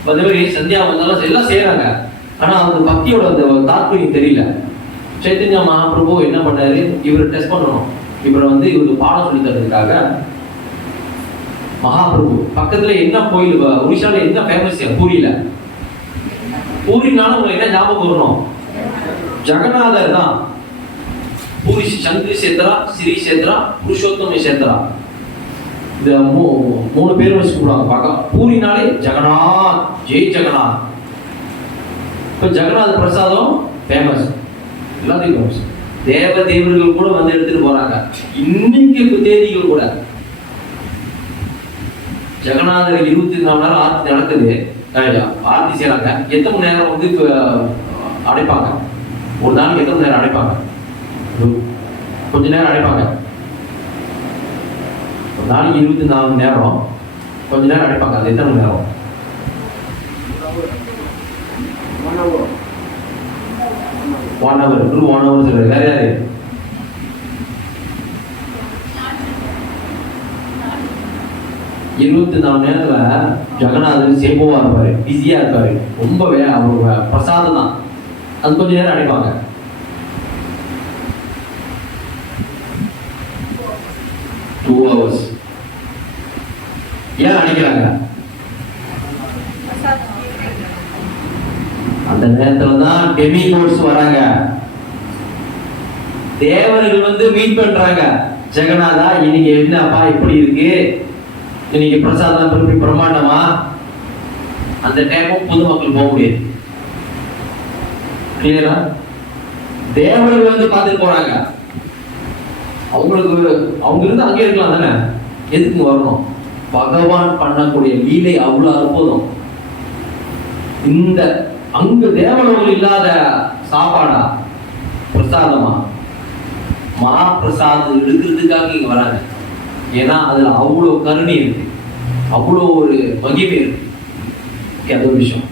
அதே மாதிரி சந்தியா வந்தாலும் எல்லாம் செய்யறாங்க. ஆனா அந்த பக்தியோட அந்த தாத்பரியம் தெரியல. சைத்தன்ய மகாபிரபு என்ன பண்ணாரு? இவரை டெஸ்ட் பண்ணணும். இவரை இவருக்கு பாடம் சொல்லி தரதுக்காக மகாபிரபு பக்கத்துல என்ன கோயில், ஒரிசால என்ன ஃபேமஸ்? பூரினாலும் உங்களுக்கு என்ன ஞாபகம் வரணும்? ஜெகநாதர் தான். பூரி சங்கரி சேத்ரா, ஸ்ரீ சேத்ரா, புருஷோத்தம சேத்ரா. இந்த மூணு பேரும் வச்சு கூப்பிடுவாங்க. பார்க்க பூரினாலே ஜெகநாத், ஜெய் ஜெகநாத். இப்போ ஜெகநாத் பிரசாதம் ஃபேமஸ், எல்லாத்தையும் ஃபேமஸ். தேவர்கள் கூட வந்து எடுத்துட்டு போறாங்க. இன்னைக்கு தேதிகள் கூட ஜெகநாதர் 24 மணி நேரம் ஆர்த்தி நடக்குது, ஆர்த்தி செய்யறாங்க. எத்தனை மணி நேரம் வந்து அடைப்பாங்க? ஒரு நாளைக்கு எத்தனை மணி நேரம் அடைப்பாங்க? கொஞ்ச நேரம் அடைப்பாங்க. ஒரு நாளைக்கு 24 மணி நேரம் கொஞ்ச நேரம் அடைப்பாங்க. அது எத்தனை மணி நேரம்? 1 hour. 1 hour சொல்றது வேற யாரு? இருபத்தி 4 மணி நேரத்துல ஜெகநாதர் சேபோவா இருப்பாரு, பிஸியா இருப்பாரு. ரொம்ப அவங்க பிரசாதம் தான். அது கொஞ்ச நேரம் அடைப்பாங்க. Two hours. ஏன் அடைக்கிறாங்க? அந்த நேரத்துல தான் டெமிகோட்ஸ் வராங்க. தேவர்கள் வந்து மீட் பண்றாங்க. ஜெகநாதா, இன்னைக்கு என்னப்பா இப்படி இருக்கு, இன்னைக்கு பிரசாதம் திருப்பி பிரமாண்டமா? அந்த டைமும் பொதுமக்கள் போக முடியாது. கிளியரா? தேவர்கள் வந்து பார்த்துட்டு போறாங்க. அவங்களுக்கு அவங்க இருந்து அங்கே இருக்கலாம் தானே, எதுக்கு வரணும்? பகவான் பண்ணக்கூடிய லீலை அவ்வளவு அற்புதம். இந்த அங்கு தேவலோகம் இல்லாத சாப்பாடா, பிரசாதமா, மகா பிரசாதம் எடுக்கிறதுக்காக இங்க வராங்க. ஏன்னா அதுல அவ்வளோ கருணை இருக்கு, அவ்வளோ ஒரு மகிமை இருக்கு. அது ஒரு விஷயம்.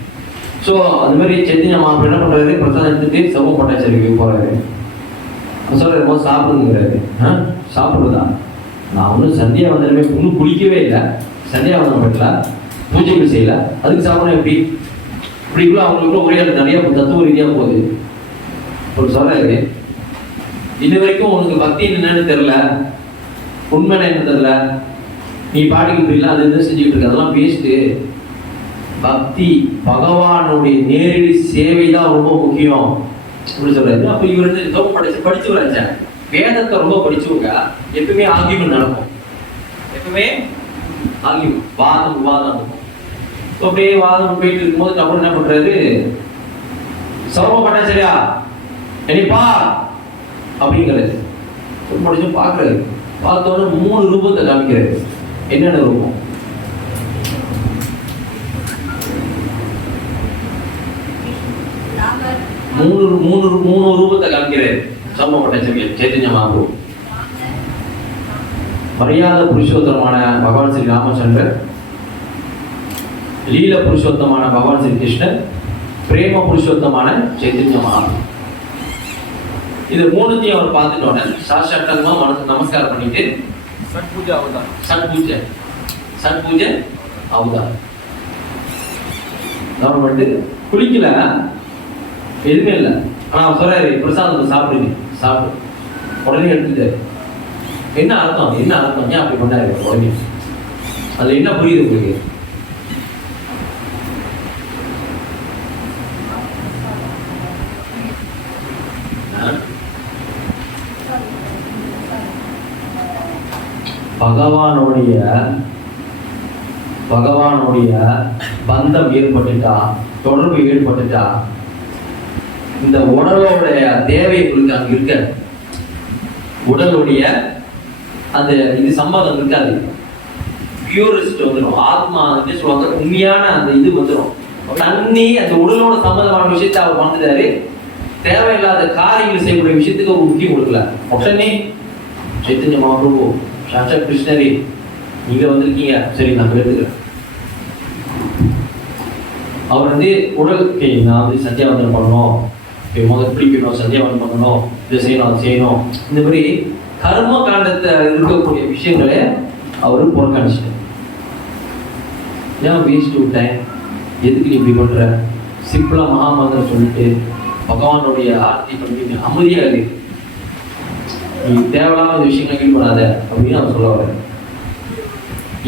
ஸோ அது மாதிரி சைத்தன்ய மகாபிரபு என்ன பண்றாரு? பிரசாதம் எடுத்துட்டு சமூக பட்டாச்சாரிக்கு போறாரு. சொல்ற சாப்பிடுங்கிறாரு. சாப்பிடுறதா? நான் ஒன்றும் சந்தியாவந்தனமே ஒன்றும் குளிக்கவே இல்லை, சந்தியாவந்தனம் பண்ணல, பூஜைகள் செய்யல, அதுக்கு சாப்பிடணும் எப்படி? இப்படிக்குள்ள அவங்களுக்குள்ள ஒரே நிறைய தத்துவ ரீதியா போகுது. ஒரு சொல்றாரு, இது வரைக்கும் உனக்கு பக்தி என்னன்னு தெரியல, உண்மை என்ன தெரியல, நீ பாடிக்கிட்டு இருக்கல, அது என்ன செஞ்சுக்கிட்டு இருக்க, அதெல்லாம் பேசிட்டு பக்தி பகவானுடைய நேரடி சேவை தான் ரொம்ப முக்கியம் அப்படி சொல்றாரு. அப்ப இவர் வந்து படிச்சவராச்சா, வேதத்தை ரொம்ப படிச்சவங்க எப்பவுமே ஆர்கியூமெண்ட் நடக்கும், எப்பவுமே ஆர்கியூமெண்ட், வாதம் விவாதம் நடக்கும். அப்படியே வாதம் போயிட்டு இருக்கும்போது நம்ம என்ன பண்றாரு? சௌரவ பட்டாச்சாரியா என்னப்பா அப்படிங்கிறது படிச்சு பாக்குறாரு. பார்த்தோன்னு 3 ரூபத்தை காமிக்கிறாரு. என்னென்ன ரூபம்? மூணு ரூபத்தை காமிக்கிறாரு சௌரவ பட்டாச்சாரியர் சைத்தன்ய மகாபிரபு. மரியாதை புருஷோத்தமான பகவான் ஸ்ரீ ராமச்சந்திரர், லீல புருஷோத்தமான பகவான் ஸ்ரீ கிருஷ்ணர், பிரேம புருஷோத்தமான சைத்தன்ய மகாபிரபு. இது மூணுத்தையும் அவர் பார்த்துட்டோன்னே சாஷ்டாங்கமா மனசு நமஸ்காரம் பண்ணிட்டு சட்பூஜை அவதார் கவர்மெண்ட் குளிக்கல, எதுவுமே இல்லை. ஆனா அவர் சொல்றாரு, பிரசாதத்தை சாப்பிடுங்க, சாப்பிடு. உடனே எடுத்துட்டாரு. என்ன அர்த்தம்? என்ன அர்த்தம்? ஏன் அப்படி பண்ணாரு உடனே? அதுல என்ன புரியுது உங்களுக்கு? பகவானுடைய பந்தம் ஏற்பட்டுட்டா, தொடர்பு ஏற்பட்டுட்டா, இந்த உடலுடைய தேவை உங்களுக்கு அங்க இருக்க, உடலுடைய அந்த இது சம்பந்தம் இருக்காது. பியூரிஸ்ட் வந்துடும், ஆத்மா வந்து சொல்லுவாங்க, உண்மையான அந்த இது வந்துடும். தண்ணி அந்த உடலோட சம்பந்தமான விஷயத்தை அவர் பண்ணுறாரு. தேவையில்லாத காரியங்கள் செய்யக்கூடிய விஷயத்துக்கு ஒரு முக்கியம் கொடுக்கல. உடனே சைத்தன்ய மகாபிரபு, சாட்சா கிருஷ்ணரே நீங்க வந்திருக்கீங்க, சரி நான் எடுத்துக்கிறேன். அவர் வந்து உடல் நான் வந்து சந்தியாவந்தனம் பண்ணணும், முதல் பிடிக்கணும், சந்தியாவந்தனம் பண்ணணும், இதை செய்யணும், அது செய்யணும், இந்த மாதிரி கர்ம காண்டத்தை இருக்கக்கூடிய விஷயங்களை அவரு புறக்கணிச்சிட்டார். ஏன் வேஸ்ட் டைம்? எதுக்கு நீ இப்படி பண்ற? சிம்பிளா மகாமந்திரம் சொல்லிட்டு பகவானுடைய ஆர்த்தி பண்ணி அமைதியா இருக்கு, நீ தேவையில்லாம இந்த விஷயங்களை ஈடுபடாத அப்படின்னு அவர் சொல்ல வர்றாரு.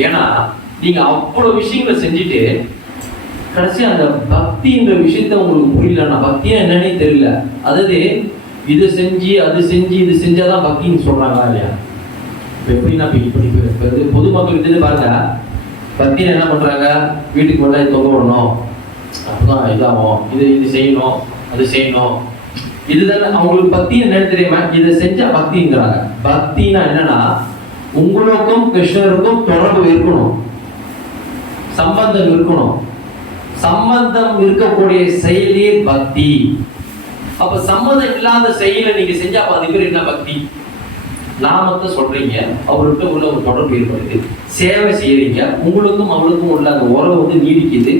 ஏன்னா நீங்க அவ்வளவு விஷயங்களை செஞ்சுட்டு கடைசி அந்த பக்தின்ற விஷயத்த உங்களுக்கு புரியலன்னா, பக்தியா என்னன்னே தெரியல. அதாவது இது செஞ்சு அது செஞ்சு இது செஞ்சாதான் பக்தின்னு சொல்றாங்களா இல்லையா? இப்போ எப்படின்னா இப்போ பொதுமக்கள் இது பாருங்க, பக்தின்னு என்ன பண்றாங்க, வீட்டுக்கு முன்னாடி தொங்க விடணும், அப்பதான் இதாகும், இது செய்யணும் அது செய்யணும், இதுதானே அவங்களுக்கு பக்தி. என்ன தெரியுமா, இதை செஞ்சா பக்திங்கிறாங்க. பக்தினா என்னன்னா உங்களுக்கும் கிருஷ்ணருக்கும் தொடர்பு இருக்கணும், சம்பந்தம் இருக்கணும். சம்பந்தம் இருக்கக்கூடிய செயலே பக்தி. அப்ப சம்பந்தம் இல்லாத செயலை நீங்க செஞ்சா அது பேர் என்ன பக்தி? நாமத்தை சொல்றீங்க, அவர்கிட்ட உள்ள ஒரு தொடர்பு ஏற்படுது, சேவை செய்யறீங்க, உங்களுக்கும் அவளுக்கும் உள்ள அந்த உறவு வந்து நீடிக்குது.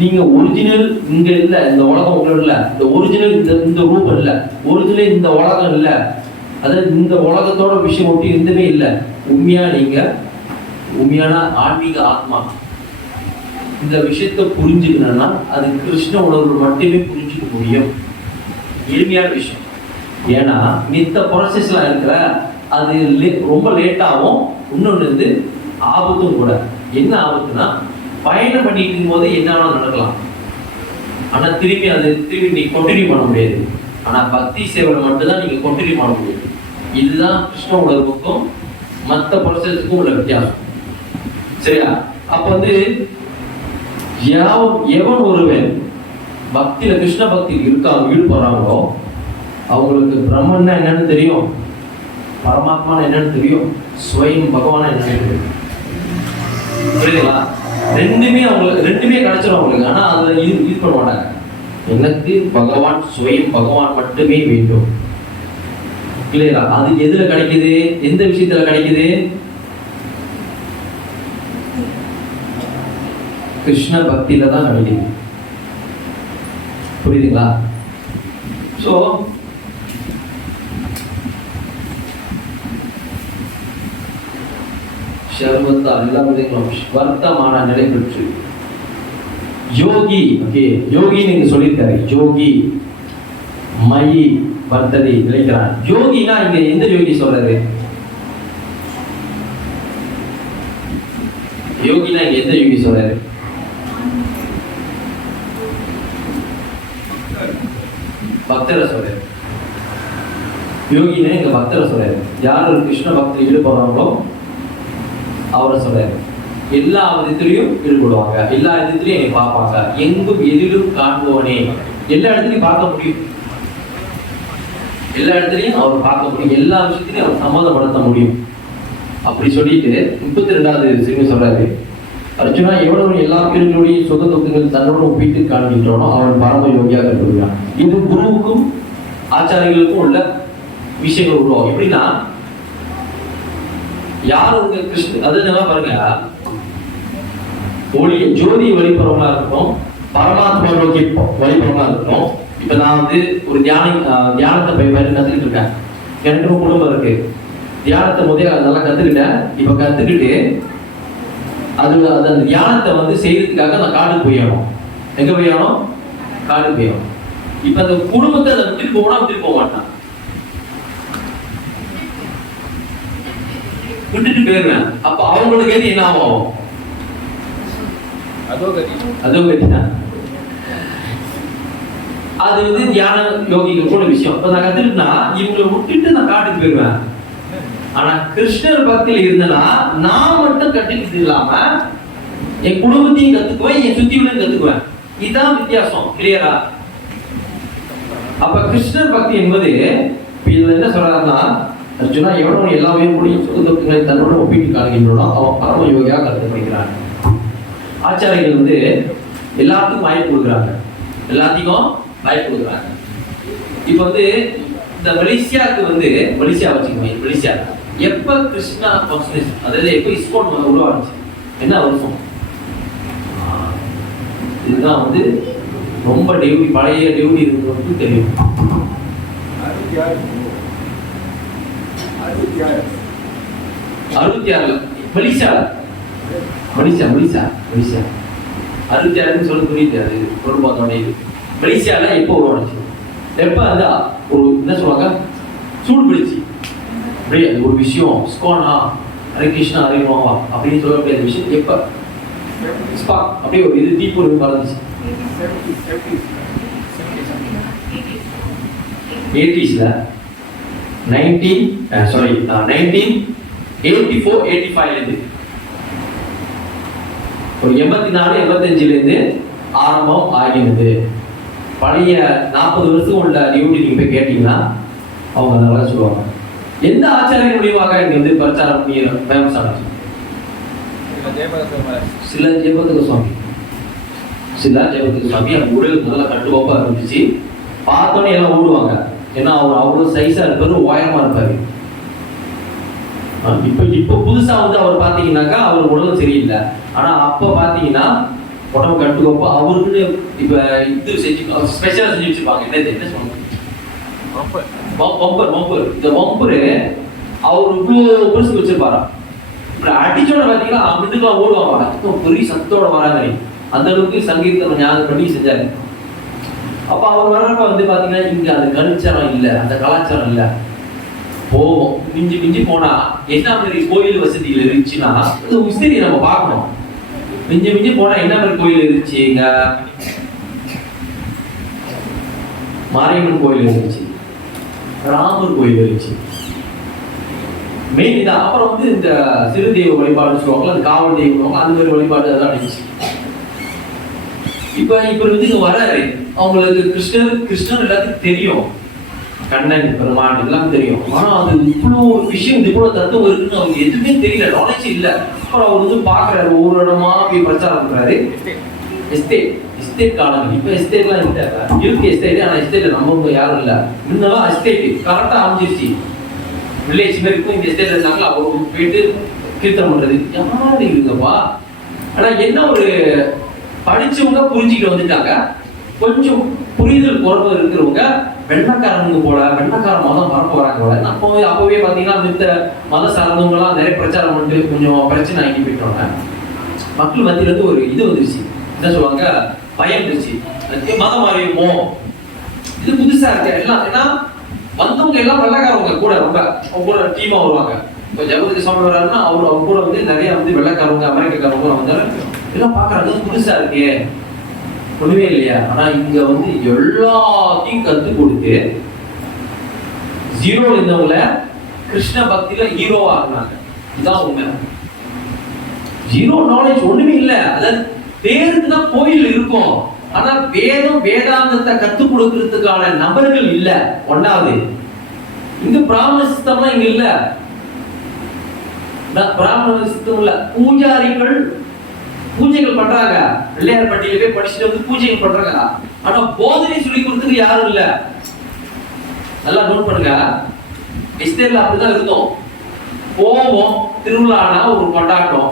நீங்க ஒரிஜினல் இங்க இல்ல, இந்த உலகம் உங்களோட இல்ல, இந்த ஒரிஜினல் இந்த ரூபம் இல்ல, ஒரிஜினல் இந்த உலகம் இல்ல, அதாவது இந்த உலகத்தோட விஷயம் ஒட்டி எதுவுமே இல்லை. உண்மையா நீங்க உண்மையான ஆன்மீக ஆத்மா இந்த விஷயத்தை புரிஞ்சுக்கணும்னா அது கிருஷ்ண உணர்வு மட்டுமே புரிஞ்சுக்க முடியும். எளிமையான விஷயம். ஏன்னா மித்த ப்ராசஸ்லாம் இருக்கிற அது ரொம்ப லேட்டாகும். இன்னொன்று வந்து ஆபத்தும் கூட. என்ன ஆபத்துனா பயணம் பண்ணிட்டு இருக்கும் போது என்ன நடக்கலாம், ஆனா திரும்பி நீ கண்டினியூ பண்ண முடியாது. ஆனா பக்தி சேவையை மட்டும்தான் நீங்க கண்டினியூ பண்ண முடியும். இதுதான் கிருஷ்ண உணர்வுக்கும் மற்ற ப்ராசஸுக்கும் உள்ள வித்தியாசம். சரியா? அப்ப வந்து எவன் ஒருவன் பக்தியில கிருஷ்ண பக்தி இருக்காங்க ஈடுபடுறாங்களோ அவங்களுக்கு பிரம்மன்னா என்னன்னு தெரியும், பரமாத்மா என்னன்னு தெரியும், ஸ்வயம் பகவான் என்னன்னு தெரியும். புரியுதுங்களா? ரெண்டுமே கிடைச்சிடும் அவங்களுக்கு. ஆனா அதுல இது பண்ண மாட்டாங்க. எனக்கு பகவான் ஸ்வயம் பகவான் மட்டுமே வேண்டும். இல்லையா? அது எதுல கிடைக்குது, எந்த விஷயத்துல கிடைக்குது? கிருஷ்ண பக்தியில தான் கிடைக்குது. புரியுதுங்களா? சோ சர்வத்தா எல்லா விதங்களும் வர்த்தமான நிலை பெற்று யோகி. ஓகே, யோகி நீங்க சொல்லியிருக்காரு. யோகி மயி வர்த்ததை நிலைக்கிறான். யோகினா இங்க எந்த யோகி சொல்றாரு? யோகினா இங்க எந்த யோகி சொல்றாரு? பக்தரை சொல்றாரு. யோகினா இங்க பக்தரை சொல்றாரு. யார் கிருஷ்ண பக்தியில் ஈடுபடுறாங்களோ அவரை சொல்றாரு. எல்லா விதத்திலையும் ஈடுபடுவாங்க, எல்லா விதத்திலையும் என்னை பார்ப்பாங்க, எங்கும் எதிலும் காண்பவனே. எல்லா இடத்துலையும் பார்க்க முடியும், எல்லா இடத்துலையும் அவர் பார்க்க முடியும், எல்லா விஷயத்திலையும் அவர் சம்மதப்படுத்த முடியும். அப்படி சொல்லிட்டு 32வது சிங்க சொல்றாரு, அர்ஜுனா எவ்வளவு எல்லா பேர்களுடைய சுக துக்கங்கள் தன்னோட ஒப்பிட்டு காண்கின்றனோ அவன் பரம யோகியாக இருக்கிறான். இது குருவுக்கும் ஆச்சாரியர்களுக்கும் உள்ள விஷயங்கள் உருவாகும். எப்படின்னா யார் உங்க கிருஷ்ண அதெல்லாம் பாருங்க, ஒளி ஜோதி வழிபடுறவங்களா இருக்கட்டும், பரமாத்மா நோக்கி வழிபடுறவங்களா இருக்கட்டும். இப்ப நான் வந்து ஒரு தியானத்தை போய் கத்துக்கிட்டு இருக்கேன். எனக்கு ஒரு குடும்பம் இருக்கு. தியானத்தை முதல்ல நல்லா கத்துக்கிட்டேன். இப்ப கத்துக்கிட்டு அந்த தியானத்தை வந்து செய்யறதுக்காக நான் காடுக்கு போயணும். எங்க போயணும்? காடுக்கு போயணும். இப்ப அந்த குடும்பத்தை அதை விட்டுட்டு போக மாட்டான், விட்டுட்டு போயிருவேன். அப்ப அவங்களுக்கு எது என்ன ஆகும்? அதோ கதி தான். அது வந்து தியான யோகிகள் போல விஷயம். இப்ப நான் கத்துக்கிட்டா இவங்களை விட்டுட்டு நான் காட்டுக்கு போயிருவேன். ஆனா கிருஷ்ணர் பக்தியில இருந்தனா நான் மட்டும் கட்டுக்கிட்டு இல்லாம என் குடும்பத்தையும் கத்துக்குவேன், என் சுத்திகளையும் கத்துக்குவேன். இதுதான் வித்தியாசம். கிளியரா? அப்ப கிருஷ்ணர் பக்தி என்பது இதுல என்ன சொல்றாருன்னா, அர்ஜுனா எவனோ எல்லாமே முடியும் சுகதுக்கங்களை தன்னோட ஒப்பிட்டு காண்கின்றனோ அவன் பரம யோகியாக கருதப்படுகிறான். ஆச்சாரியர்கள் வந்து எல்லாத்துக்கும் வாய்ப்பு கொடுக்குறாங்க, எல்லாத்தையும் வாய்ப்பு கொடுக்குறாங்க. இப்ப வந்து இந்த மலேசியாவுக்கு வந்து மலேசியா வச்சுக்கோங்க. மலேசியா எப்ப கிருஷ்ணா கான்ஸ்டியூஷன், அதாவது எப்ப இஸ்கான் உருவாச்சு, என்ன வருஷம்? இதுதான் வந்து ரொம்ப டெய்லி பழைய டெய்லி இருக்கிறவங்களுக்கு தெரியும். 66 மலேசியா 66 சொல்லி புரியுது. அது ஒரு பார்த்தோன்னே மலேசியால எப்போ உருவாச்சு? எப்ப அது ஒரு என்ன சொல்லுவாங்க, சூடு பிடிச்சி அப்படியே அது ஒரு விஷயம் ஸ்கோனா ஹரே கிருஷ்ணா ஹரே ராமா அப்படின்னு சொல்லக்கூடிய விஷயம் எப்ப ஸ்பாக் அப்படியே ஒரு இது தீப்பொருள் கலந்துச்சு. 80s 1984-85 ஒரு 84-85 ஆரம்பம் ஆகிறது. பழைய 40 வருஷம் உள்ள டியூட்டி நீங்க போய் கேட்டீங்கன்னா அவங்க நல்லா சொல்லுவாங்க. எந்த ஆச்சாரிய முடிவாக இங்க வந்து பிரச்சாரம் பண்ணி ஃபேமஸ் ஆனது? சில ஜெயபதக சுவாமி அந்த உடல் நல்லா கட்டுக்கோப்பா இருந்துச்சு. பார்த்தோன்னே எல்லாம் ஓடுவாங்க. ஏன்னா அவர் அவ்வளவு சைஸா இருப்பாரு, உயரமா இருப்பாரு. இப்ப புதுசா வந்து அவர் பாத்தீங்கன்னாக்கா அவர் உடலும் சரியில்லை. ஆனா அப்ப பாத்தீங்கன்னா உடம்பு கட்டுக்கோப்பா அவருக்குன்னு இப்ப இது செஞ்சு ஸ்பெஷலா செஞ்சு வச்சிருப்பாங்க. என்ன சொல்லுங்க, இந்த வம்பரு அவர் இவ்வளவு பெருசு வச்சிருப்பாரா. அடிச்சோட பாத்தீங்கன்னா மிதுக்கெல்லாம் ஓடுவாங்க. பெரிய சத்தோட வராங்க. அந்த அளவுக்கு சங்கீதத்தை ஞாபகம் பண்ணி செஞ்சாரு. அப்ப அவர் வர்றப்ப வந்து பாத்தீங்கன்னா இங்க அந்த கலாச்சாரம் இல்ல, அந்த கலாச்சாரம் இல்ல. போவோம் மிஞ்சி போனா என்ன மாதிரி கோயில் வசதிகள் இருந்துச்சுன்னா விசிறி நம்ம பார்க்கணும். மிஞ்சி போனா என்ன மாதிரி கோயில் இருந்துச்சு? இங்க மாரியம்மன் கோயில் இருந்துச்சு, ராமர் கோயில் இருந்துச்சு, மெயின் இதான். அப்புறம் வந்து இந்த சிறு தெய்வ வழிபாடுன்னு சொல்லுவாங்க, அந்த காவல் தெய்வம், அந்த மாதிரி வழிபாடு அதெல்லாம் இருந்துச்சு. இப்ப வந்து இங்க வராரு. அவங்களுக்கு கிருஷ்ணர் எல்லாத்துக்கும் தெரியும், கண்ணன் பெருமான் எல்லாம் தெரியும். ஆனா அது இவ்வளவு விஷயம், இவ்வளவு தத்துவம் இருக்குன்னு அவங்க எதுவுமே தெரியல, நாலேஜ் இல்ல. அப்புறம் அவர் வந்து பாக்குறாரு, ஒவ்வொரு இடமா போய் பிரச்சாரம் பண்றாரு. எஸ்டேட் காலம். இப்ப எஸ்டேட்லாம் இல்ல, இருக்கு எஸ்டேட். ஆனா எஸ்டேட்ல நம்ம யாரும் இல்ல. முன்னெல்லாம் எஸ்டேட் கரெக்டா அமைஞ்சிருச்சு. வில்லேஜ் மாதிரி இருக்கும். இந்த எஸ்டேட்ல இருந்தாங்க, அவங்க போயிட்டு கீர்த்தனம் பண்றது யாரும் இருக்குங்கப்பா. ஆனா என்ன ஒரு படிச்சவங்க புரிஞ்சுக்கிட்டு வந்துட்டாங்க. கொஞ்சம் புரிதல் குறைவு இருக்கிறவங்க வெள்ளக்காரனுக்கு போல வெள்ளக்கார மதம் பரப்ப வராங்க போல. அப்பவே பாத்தீங்கன்னா மித்த மத சார்ந்தவங்க எல்லாம் நிறைய பிரச்சாரம் பண்ணிட்டு கொஞ்சம் பிரச்சனை ஆகி போயிட்டோங்க. மக்கள் மத்தியில இருந்து ஒரு இது வந்துருச்சு, என்ன சொல்லுவாங்க, பயம் இருந்துச்சு. மதம் மாறிடுமோ, இது புதுசா இருக்கு எல்லாம். ஏன்னா வந்தவங்க எல்லாம் வெள்ளக்காரவங்க கூட ரொம்ப கூட டீமா வருவாங்க. இப்போ ஜெகபதி சுவாமி வர்றாருன்னா அவர் கூட வந்து நிறைய வந்து வெள்ளக்காரவங்க அமெரிக்காரவங்க வந்தாரு. எல்லாம் பாக்குறாங்க, புதுசா இருக்கே, ஒண்ணுமே இல்லையா. ஆனா இங்க வந்து எல்லாத்தையும் கத்து கொடுத்து ஜீரோ இருந்தவங்கள கிருஷ்ண பக்தியில ஹீரோவா இருந்தாங்க. இதுதான் உண்மை. ஜீரோ நாலேஜ் ஒண்ணுமே இல்ல. அதாவது பேருக்கு தான் கோயில் இருக்கும், ஆனா வேதாந்தத்தை கத்து கொடுக்கறதுக்கான நபர்கள் இல்ல. ஒன்னாவது இங்க பிராமண சிஸ்டம்லாம் இங்க இல்ல. பிராமண சிஸ்டம் இல்ல. பூஜைகள் பண்றாங்க. பிள்ளையார் பட்டியல போய் படிச்சுட்டு வந்து பூஜைகள் பண்றாங்க. ஆனா போதனை சொல்லி கொடுத்துட்டு யாரும் இல்ல. நல்லா நோட் பண்ணுங்க. இஸ்ரேல்ல அப்படிதான் இருந்தோம். போவோம், திருவிழானா ஒரு கொண்டாட்டம்,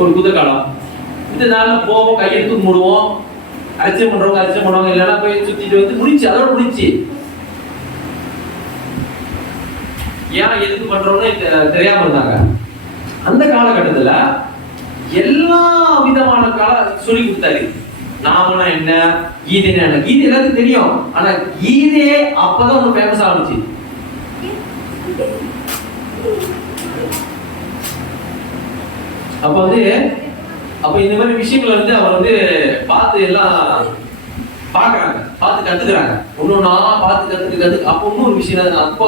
ஒரு குதகாலம். இந்த நாள்ல போவோம், கையெழுத்து மூடுவோம், அரிச்சம் பண்ணுவாங்க, இல்லைன்னா போய் சுத்திட்டு வந்து முடிச்சு, அதோட முடிச்சு. ஏன் எதுக்கு பண்றோம்னு தெரியாம இருந்தாங்க. அந்த காலகட்டத்துல எல்லா விதமான சொல்லி கொடுத்தாரு. நாமனா என்ன, கீதைனா என்ன. கீதை எல்லாத்துக்கும் தெரியும், ஆனா கீதை அப்பதான் ஒரு ஃபேமஸ் ஆனிச்சு. அப்ப இந்த மாதிரி விஷயங்களை வந்து அவர் வந்து பார்த்து எல்லாம் பாக்குறாங்க, பார்த்து கத்துக்கிறாங்க. ஒன்னொன்னா பார்த்து கத்துக்கு. அப்போ இன்னொரு விஷயம், அப்போ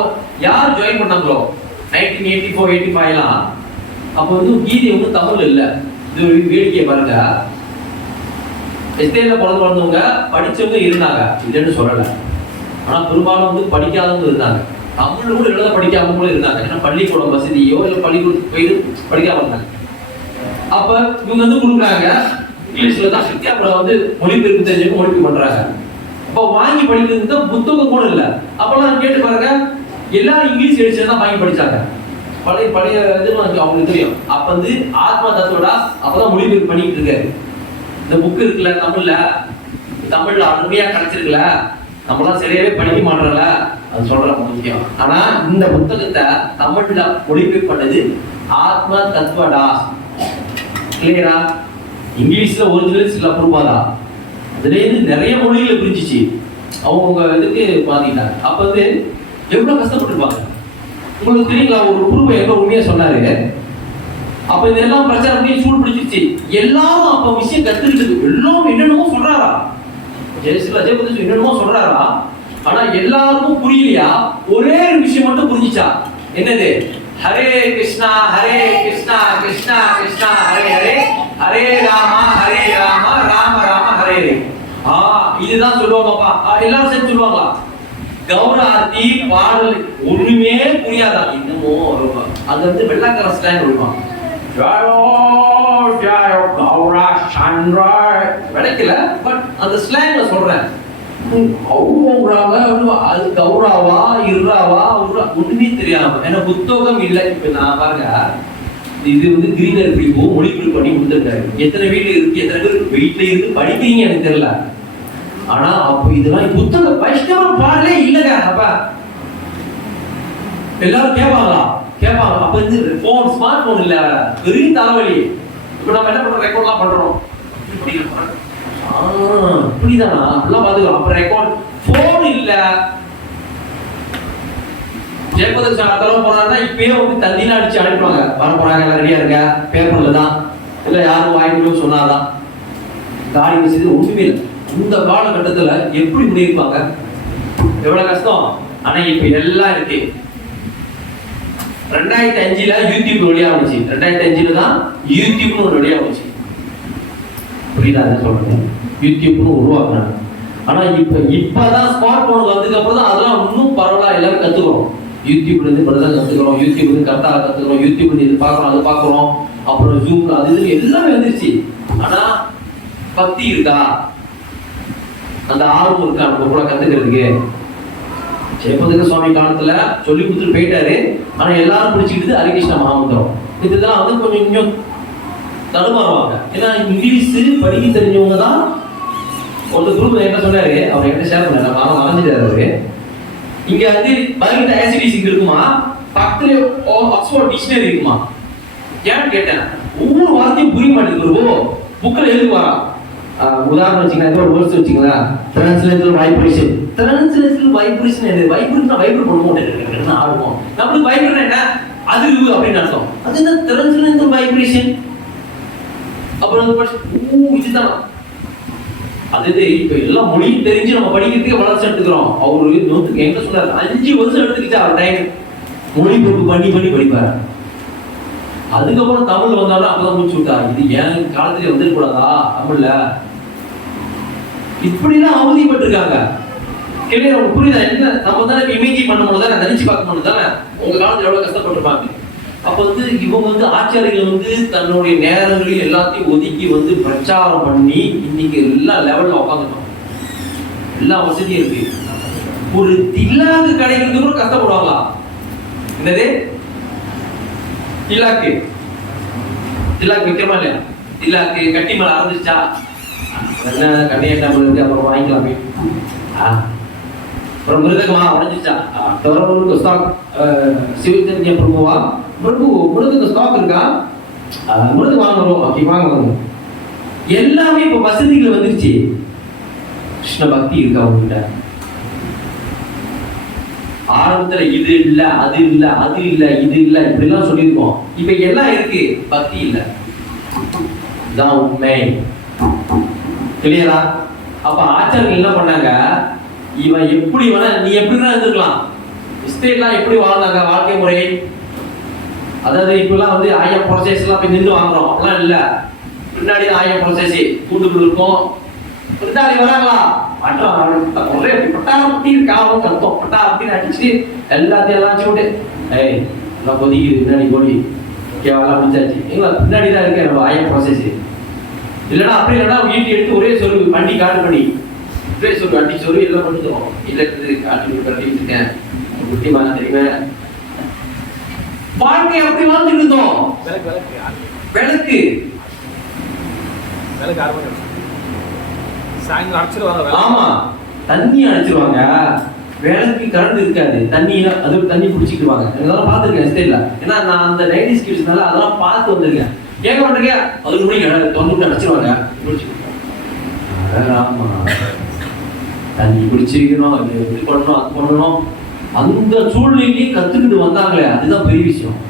யார் ஜாயின் பண்ணாங்களோ 1984-85 அப்போ வந்து கீதை வந்து தமிழ் இல்ல. இது ஒரு வேடிக்கையை பாருங்க. எஸ்டேட்ல வளர்ந்தவங்க படிச்சவங்க இருந்தாங்க, இல்லைன்னு சொல்லல. ஆனா பெரும்பாலும் வந்து படிக்காதவங்க இருந்தாங்க. தமிழ் கூட எழுத படிக்காம கூட இருந்தாங்க. ஏன்னா பள்ளிக்கூடம் வசதியோ இல்ல பள்ளிக்கூடத்துக்கு போயிட்டு படிக்காம இருந்தாங்க. அப்ப இவங்க வந்து கொடுக்குறாங்க இங்கிலீஷ்ல தான் சக்தி. அப்புறம் வந்து மொழிபெயர்ப்பு தெரிஞ்சவங்க மொழிபெயர்ப்பு பண்றாங்க. அப்ப வாங்கி படிக்கிறது புத்தகம் கூட இல்ல. அப்பெல்லாம் கேட்டு பாருங்க, எல்லாரும் இங்கிலீஷ் எடிஷன் தான் வாங்கி படிச்சாங்க. பழைய இது அவங்களுக்கு தெரியும். அப்ப வந்து ஆத்மா தத்துவடா அப்பதான் மொழிபெயர்ப்பு பண்ணிட்டு இருக்காரு. இந்த புக் இருக்குல்ல தமிழ்ல அருமையா கிடைச்சிருக்கல, நம்மளாம் சரியாவே படிக்க மாட்டோம்ல, அது சொல்ற முக்கியம். ஆனா இந்த புத்தகத்தை தமிழ்ல மொழிபெயர்ப்பு பண்ணது ஆத்மா தத்துவடா. கிளியரா? இங்கிலீஷ்ல ஒரிஜினல் சில அப்ரூவாதா, அதுல இருந்து நிறைய மொழிகளை பிரிஞ்சிச்சு. அவங்க இதுக்கு பாத்தீங்கன்னா அப்ப வந்து எவ்வளவு கஷ்டப்பட்டுருப்பாங்க. உங்களுக்கு தெரியுங்களா, ஒரு குருவை எவ்வளவு உண்மையா சொன்னாரு. அப்ப இதெல்லாம் பிரச்சாரம் பண்ணி சூடு பிடிச்சிருச்சு. எல்லாரும் அப்ப விஷயம் கத்துக்கிட்டு எல்லாம் என்னென்னமோ சொல்றாரா, ஜெயபதி என்னென்னமோ சொல்றாரா. ஆனா எல்லாருக்கும் புரியலையா? ஒரே ஒரு விஷயம் மட்டும் புரிஞ்சுச்சா? என்னது? ஹரே கிருஷ்ணா கிருஷ்ணா கிருஷ்ணா ஹரே ஹரே, ஹரே ராமா ராம ராம ஹரே ஹரே. இதுதான் சொல்லுவாங்கப்பா. எல்லாரும் சேர்ந்து சொல்லுவாங்களா? கௌராதி பாடல் ஒண்ணுமே புரியாதா? இன்னமோ அது வந்து வெள்ளக்கார ஸ்லாங் சொல்லுவாங்க. ஜாயோ ஜாயோ கௌரா சந்திரா விளக்கல, பட் அந்த ஸ்லாங்ல சொல்றேன். கௌரவங்க அது கௌராவா இர்ராவா ஒண்ணுமே தெரியாம, ஏன்னா புத்தகம் இல்லை. இப்ப நான் பாருங்க, இது வந்து கிரீனர் பிரிப்போ மொழிபெயர்ப்பு பண்ணி கொடுத்துருக்காரு. எத்தனை வீட்டுல இருக்கு, எத்தனை பேர் வீட்டுல இருந்து படிக்கிறீங்க எனக்கு தெரியல. ஆனா அப்ப இதெல்லாம் புத்தகம் வைஷ்ணவ பாடலே இல்லைங்க. அப்ப எல்லாரும் கேட்பாங்களா? கேட்பாங்க. அப்ப வந்து போன், ஸ்மார்ட் போன் இல்ல, பெரிய தலைவலி. இப்ப நம்ம என்ன பண்றோம்? ரெக்கார்ட்லாம் பண்றோம். புரியுதானா? அப்படிலாம் பாத்துக்கலாம். அப்ப ரெக்கார்ட் போன் இல்ல. ஜெயபதன் சார் அதெல்லாம் போனாருன்னா இப்பயே வந்து தண்ணிலாம் அடிச்சு அனுப்புவாங்க. வர போறாங்க, எல்லாம் ரெடியா இருக்க, பேப்பர்ல தான் இல்ல யாரும் வாங்கிட்டு சொன்னாதான். காடி வசதி ஒண்ணுமே இல்லை. இந்த காலகட்டத்துல எப்படி பண்ணிருப்பாங்க? எவ்வளவு கஷ்டம். ஆனா இப்ப எல்லாம் இருக்கு. 2005ல யூடியூப் வெளியா வந்துச்சு. 2005ல தான் யூடியூப்னு ஒரு வெளியா வந்துச்சு. புரியுதா என்ன சொல்றேன்? யூடியூப்னு உருவாக்குறாங்க. ஆனா இப்பதான் ஸ்மார்ட் போன் வந்ததுக்கு அப்புறம் தான் அதெல்லாம் இன்னும் பரவலா எல்லாரும் கத்துக்கிறோம். யூடியூப்ல இருந்து இப்படிதான் கத்துக்கிறோம், யூடியூப்ல இருந்து கரெக்டா கத்துக்கிறோம், யூடியூப்ல இது பாக்குறோம், அது பாக்குறோம், அப்புறம் ஜூம் அது இது எல்லாமே வந்துருச்சு. ஆனா பக்தி இருக்கா? அந்த ஆர்வம் இருக்கா நம்ம கூட கத்துக்கிறதுக்கு? ஜெயபதக சுவாமி காலத்துல சொல்லி கொடுத்துட்டு போயிட்டாரு. ஆனா எல்லாரும் பிடிச்சிக்கிட்டு ஹரிகிருஷ்ண மகாமந்திரம் இதெல்லாம் வந்து கொஞ்சம் தடுமாறுவாங்க. ஏன்னா இங்கிலீஷ் படிக்க தெரிஞ்சவங்க தான். ஒரு குரூப் என்ன சொன்னாரு, அவர் என்கிட்ட ஷேர் பண்ணாரு, நான் மறந்துட்டாரு அவரு. இங்க வந்து பதினெட்டு ஐசிடிசி இருக்குமா, பக்கத்துல ஆக்ஸ்போர்ட் டிக்ஷனரி இருக்குமா? ஏன்னு கேட்டேன். ஒவ்வொரு வார்த்தையும் புரிய மாட்டேங்குது. புக்கில் எழுதி வரா. உதாரணம் வச்சுக்கலாம், ஒரு வேர்ட்ஸ் வச்சுங்களா, டிரான்ஸ்லேஷனல் வைப்ரேஷன். டிரான்ஸ்லேஷனல் வைப்ரேஷன் என்ன? வைப்ரேஷன் வைப்ரேட் பண்ணுவோம், என்ன ஆடுவோம். நம்மளுக்கு வைப்ரேஷன் என்ன? அதிர்வு அப்படின்னு அர்த்தம். அது என்ன டிரான்ஸ்லேஷனல் வைப்ரேஷன்? அப்புறம் இதுதான். அது இப்ப எல்லாம் மொழி தெரிஞ்சு நம்ம படிக்கிறதுக்கு வளர்ச்சி எடுத்துக்கிறோம். அவரு நோட்டுக்கு எங்க சொன்னாரு, 5 வருஷம் எடுத்துக்கிட்டு அவர் டைம் மொழிபெயர்ப்பு பண்ணி படிப்பாரு. அதுக்கப்புறம் தமிழ் வந்தாலும் அப்பதான் முடிச்சு விட்டா. இது ஏன் காலத்துல வந்துட கூடாதா தமிழ்ல? இப்படிலாம் அவதிப்பட்டிருக்காங்க. கேள்வி உங்களுக்கு புரியுதா? என்ன நம்ம தானே இமேஜின் பண்ணும்போது தானே, நினைச்சு பார்க்கணும் தானே உங்க காலத்துல எவ்வளவு கஷ்டப்பட்டிருப்பாங்க. அப்ப வந்து இவங்க வந்து ஆச்சாரிகள் வந்து தன்னுடைய நேரங்களையும் எல்லாத்தையும் ஒதுக்கி வந்து பிரச்சாரம் பண்ணி இன்னைக்கு எல்லா லெவல்ல உட்காந்துட்டோம். எல்லா வசதியும் இருக்கு. ஒரு தில்லாக்கு கிடைக்கிறது கூட கஷ்டப்படுவாங்களா? என்னது தில்லாக்கு? தில்லாக்கு வைக்கிறமா இல்லையா? தில்லாக்கு கட்டி மேல ஆரம்பிச்சா என்ன கண்ணியாட்டாமல் இருக்கு, அப்புறம் வாங்கிக்கலாமே. அப்புறம் மிருதகமா உடஞ்சிச்சா, தொடர்பு ஸ்டாக் சிவச்சந்திய பிரபுவா பிரபு மிருதக ஸ்டாக் இருக்கா, மிருது வாங்கணும் அப்படி வாங்கணும். எல்லாமே இப்ப வசதிகள் வந்துருச்சு. கிருஷ்ண பக்தி இருக்கா உங்ககிட்ட? ஆரம்பத்துல இது இல்ல, அது இல்ல, அது இல்ல, இது இல்ல, இப்படி எல்லாம் சொல்லியிருக்கோம். இப்ப எல்லாம் இருக்கு, பக்தி இல்ல. இதான் உண்மை. கிளியரா? அப்ப ஆச்சாரியர்கள் என்ன பண்ணாங்க, இவன் எப்படி வேணா, நீ எப்படி வேணா இருந்திருக்கலாம், எல்லாம் எப்படி வாழ்ந்தாங்க வாழ்க்கை முறை. அதாவது இப்பெல்லாம் வந்து 1000 ப்ரொசஸ் எல்லாம் போய் நின்று வாங்குறோம், அப்படிலாம் இல்ல. பின்னாடி தான் 1000 ப்ரொசஸ் கூண்டுக்குள்ள இருக்கும். பின்னாடி வராங்களா ஒரே பட்டாரத்தி காவம் கத்தோம், பட்டாரத்தி அடிச்சு எல்லாத்தையும் எல்லாம் அடிச்சு விட்டு ஏய் எல்லாம் கொதிக்குது பின்னாடி கோழி கேவலாம் முடிச்சாச்சு. எங்களா பின்னாடி தான் இருக்கேன் நம்ம 1000 ப்ரொசஸ். இல்லைன்னா அப்படி இல்லைன்னா வீட்டு எடுத்து ஒரே சொல்லு வண்டி காட்டு பண்ணி ஒரே சொல்லு வண்டி சொல்லு எல்லாம் பண்ணிடுவோம். இல்லை காட்டு கட்டி வச்சுருக்கேன் முக்கியமான தெரியுமே. வாழ்க்கை அப்படி வாழ்ந்துட்டு இருந்தோம். விளக்கு ஆமா தண்ணி அணைச்சிருவாங்க, விளக்கு கரண்ட் இருக்காது, தண்ணியில அது தண்ணி பிடிச்சிக்குவாங்க. அதெல்லாம் பார்த்துருக்கேன் ஸ்டேட்ல. ஏன்னா நான் அந்த 90s கிட்ஸ்னால அதெல்லாம் பார்த்து வந்திருக்கேன். கேட்க மாட்டேங்க, அது மணிக்கு தொண்ணூறு அணைச்சிருவாங்க. ஆமா தண்ணி பிடிச்சிக்கணும், இது பண்ணணும், அது பண்ணணும். அந்த சூழ்நிலையும் கத்துக்கிட்டு வந்தாங்களே, அதுதான் பெரிய விஷயம்.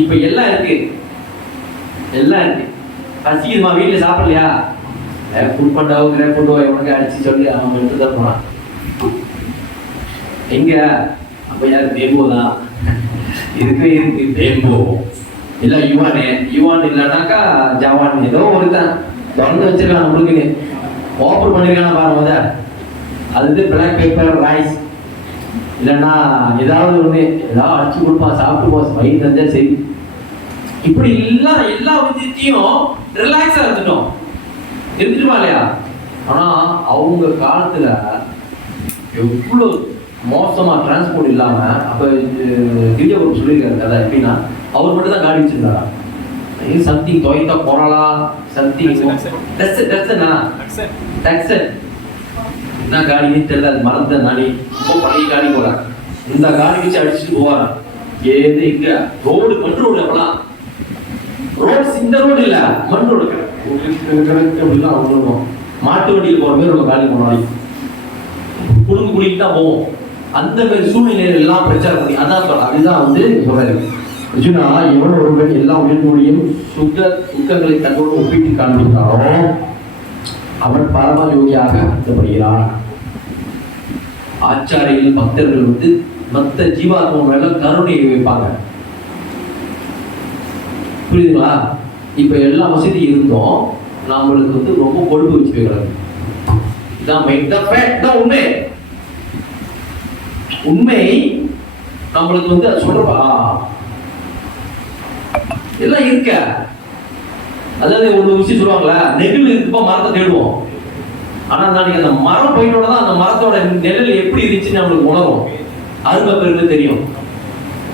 இப்ப எல்லாம் இருக்கு, எல்லாம் இருக்கு. பசிக்குதுமா வீட்டுல சாப்பிடலையா, ஃபுட் பண்ணாவோ கிரேப் ஃபுட்டோ உனக்கு அடிச்சு சொல்லி அவன் எடுத்து தான் போனான். எங்க அப்ப யார் தேம்போ தான் இருக்கு தேம்போ இல்ல யுவான் இல்லைனாக்கா ஜவான் ஏதோ ஒருத்தன் திறந்து வச்சிருக்கான் நம்மளுக்குன்னு ஓப்பன் பண்ணிருக்கான பாருங்க அது பிளாக் பேப்பர் ரைஸ் இல்லைன்னா ஏதாவது ஒண்ணு ஏதாவது அடிச்சு கொடுப்பான் சாப்பிட்டு போஸ் வயிறு தந்தா சரி இப்படி எல்லா விஷயத்தையும் ரிலாக்ஸா இருந்துட்டுமா இல்லையா? ஆனா அவங்க காலத்துல எவ்வளவு மோசமா டிரான்ஸ்போர்ட் இல்லாம அப்ப கிரியவர் சொல்லியிருக்காரு கதை எப்படின்னா அவர் மட்டும் தான் காடி வச்சிருந்தாரா சம்திங் தொய்த்தா போறலா சம்திங் என்ன காடின்னு தெரியல அது மறந்த நாடி ரொம்ப பழைய காடி போறான் இந்த காடி வச்சு அடிச்சுட்டு போவாரான் ஏது இங்க ரோடு மண் ரோடு அப்பலாம் ரோடு இந்த ரோடு இல்ல மண் ரோடு அப்படிலாம் வந்துருக்கும் மாட்டு வண்டியில் போற மாதிரி ஒரு காலி போனாடி குடும்பம் குடிக்கிட்டு தான் போவோம் அந்த மாதிரி சூழ்நிலையில எல்லாம் பிரச்சாரம் பண்ணி அதான் சொல்ற அதுதான் வந்து சொல்றாரு அர்ஜுனா எவன் ஒருவன் எல்லா உயிர்மொழியும் சுத்த துக்கங்களை தன்னோடு ஒப்பிட்டு காண்பித்தாரோ அவன் பரம யோகியாக கருதப்படுகிறான். ஆச்சாரியில் பக்தர்கள் வந்து மற்ற ஜீவாத்மா மேல கருணையை வைப்பாங்க. புரியுதுங்களா? இப்ப எல்லா வசதி இருந்தோம் நம்மளுக்கு வந்து ரொம்ப கொழுப்பு வச்சு வைக்கிறாங்க. இதான் உண்மை உண்மை நம்மளுக்கு வந்து அது சொல்றப்பா எல்லாம் இருக்க. அதாவது ஒரு விஷயம் சொல்லுவாங்களா நெகிழ் இருக்குப்பா மரத்தை தேடுவோம். ஆனா நாளைக்கு அந்த மரம் போயிட்டோட தான் அந்த மரத்தோட நிழல் எப்படி இருந்துச்சுன்னு நம்மளுக்கு உணரும். அருமை பெருக்கு தெரியும்.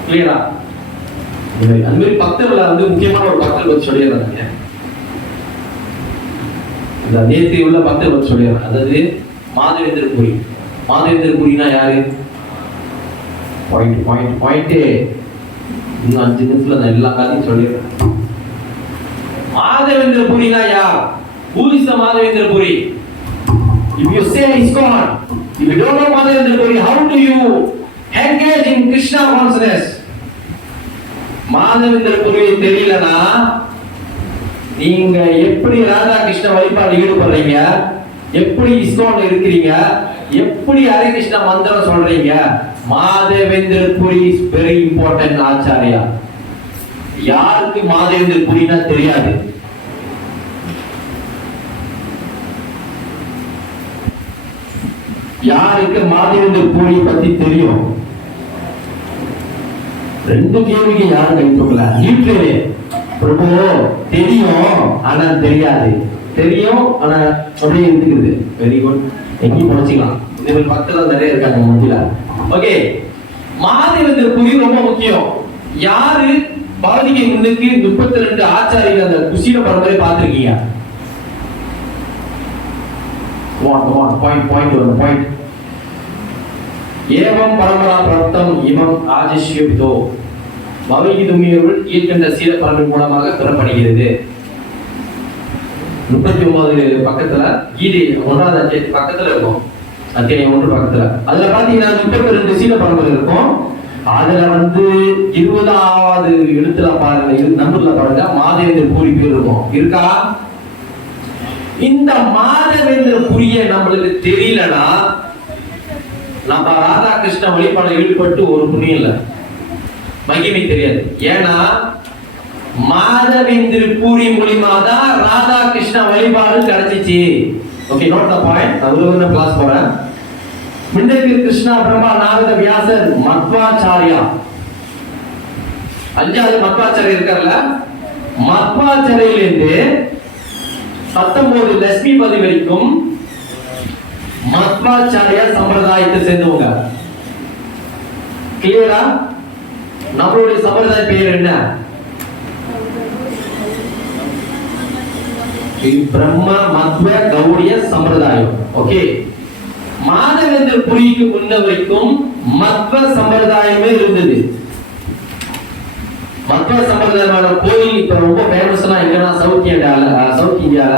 கிளியரா? அது மாதிரி பக்தர்களை வந்து முக்கியமான ஒரு பக்தர் பற்றி சொல்லிடுறாங்க. இந்த நேற்று உள்ள பக்தர் பற்றி சொல்லிடுறாங்க. அதாவது மாதவேந்திர புரி. மாதவேந்திர புரினா யாரு? பாயிண்ட் இன்னும் 5 நிமிஷத்துல நான் எல்லா காரையும் சொல்லிடுறேன். மாதவேந்திர புரினா யார்? Who is the Madhavendra Puri? If you say ISKCON, if you don't know Madhavendra Puri, how do you engage in Krishna consciousness? Madhavendra புரியை தெரியலனா நீங்க எப்படி ராதா கிருஷ்ண வழிபாடு ஈடுபடுறீங்க, எப்படி ISKCON இருக்கிறீங்க, எப்படி ஹரே கிருஷ்ண மந்திரம் சொல்றீங்க? மாதவேந்திர புரி is very important ஆச்சாரியா. யாருக்கு மாதவேந்திர புரினா தெரியாது? யாருக்கு மாதவேந்திர புரி பத்தி தெரியும்? 2 கேள்விக்கு யாரும் கை தூக்கல. லிட்டரே பிரபு தெரியும் ஆனா தெரியாது, தெரியும் ஆனா அப்படியே இருக்குது. வெரி குட், எங்கேயும் படிச்சுக்கலாம். இது பக்கத்துல நிறைய இருக்காங்க மத்தியில. ஓகே, மாதவேந்திர புரி ரொம்ப முக்கியம். யாரு பாதிக்கு முன்னுக்கு 32 ஆச்சாரியர்கள் அந்த குசீல பரம்பரை பார்த்திருக்கீங்க? பாயிண்ட் ஏவம் பரம்பரா பிரப்தம் இமம் ஆஜிஷ்யபிதோ பவகிதுமியர்கள் கீழ்கண்ட சீல பரம்பரை மூலமாக பெறப்படுகிறது. 39 பக்கத்துல கீதை 1வது அத்தியாயம் பக்கத்துல இருக்கும். அத்தியாயம் 1 பக்கத்துல அதுல பாத்தீங்கன்னா 32 சீல பரம்பரை இருக்கும். அதுல வந்து 20வது எழுத்துல பாருங்க, நம்பர்ல பாருங்க, மாதவேந்திர புரி பேர் இருக்கும். இருக்கா? இந்த மாதவேந்திர புரிய நம்மளுக்கு தெரியலனா நம்ம ராதா கிருஷ்ண வழிபாடு ஈடுபட்டு ஒரு புண்ணியம் இல்ல, மகிமை தெரியாது. ஏன்னா மாதவேந்திர புரி மூலியமா தான் ராதா கிருஷ்ண வழிபாடு கிடைச்சிச்சு. Okay, note the point. நான் கிளாஸ் போறேன். மிண்டக்கு கிருஷ்ணா பிரம்மா நாரத வியாசர் மத்வாச்சாரியா 5வது மத்வாச்சாரியா இருக்கார்ல, மத்வாச்சாரியிலிருந்து 19 லட்சுமிபதி வரைக்கும் மத்வாச்சாரியா சம்பிரதாயத்தை சேர்ந்தவங்க. கிளியரா? நம்மளுடைய சம்பிரதாய பேர் என்ன? பிரம்ம மத்வ கௌடிய சம்பிரதாயம். ஓகே, மாதவேந்திர புரிக்கு முன்ன வரைக்கும் மத்வ சம்பிரதாயமே இருந்தது. மத்வ சம்பிரதாயமான கோயில் இப்ப ரொம்ப ஃபேமஸ்னா எங்கன்னா சவுத் இந்தியால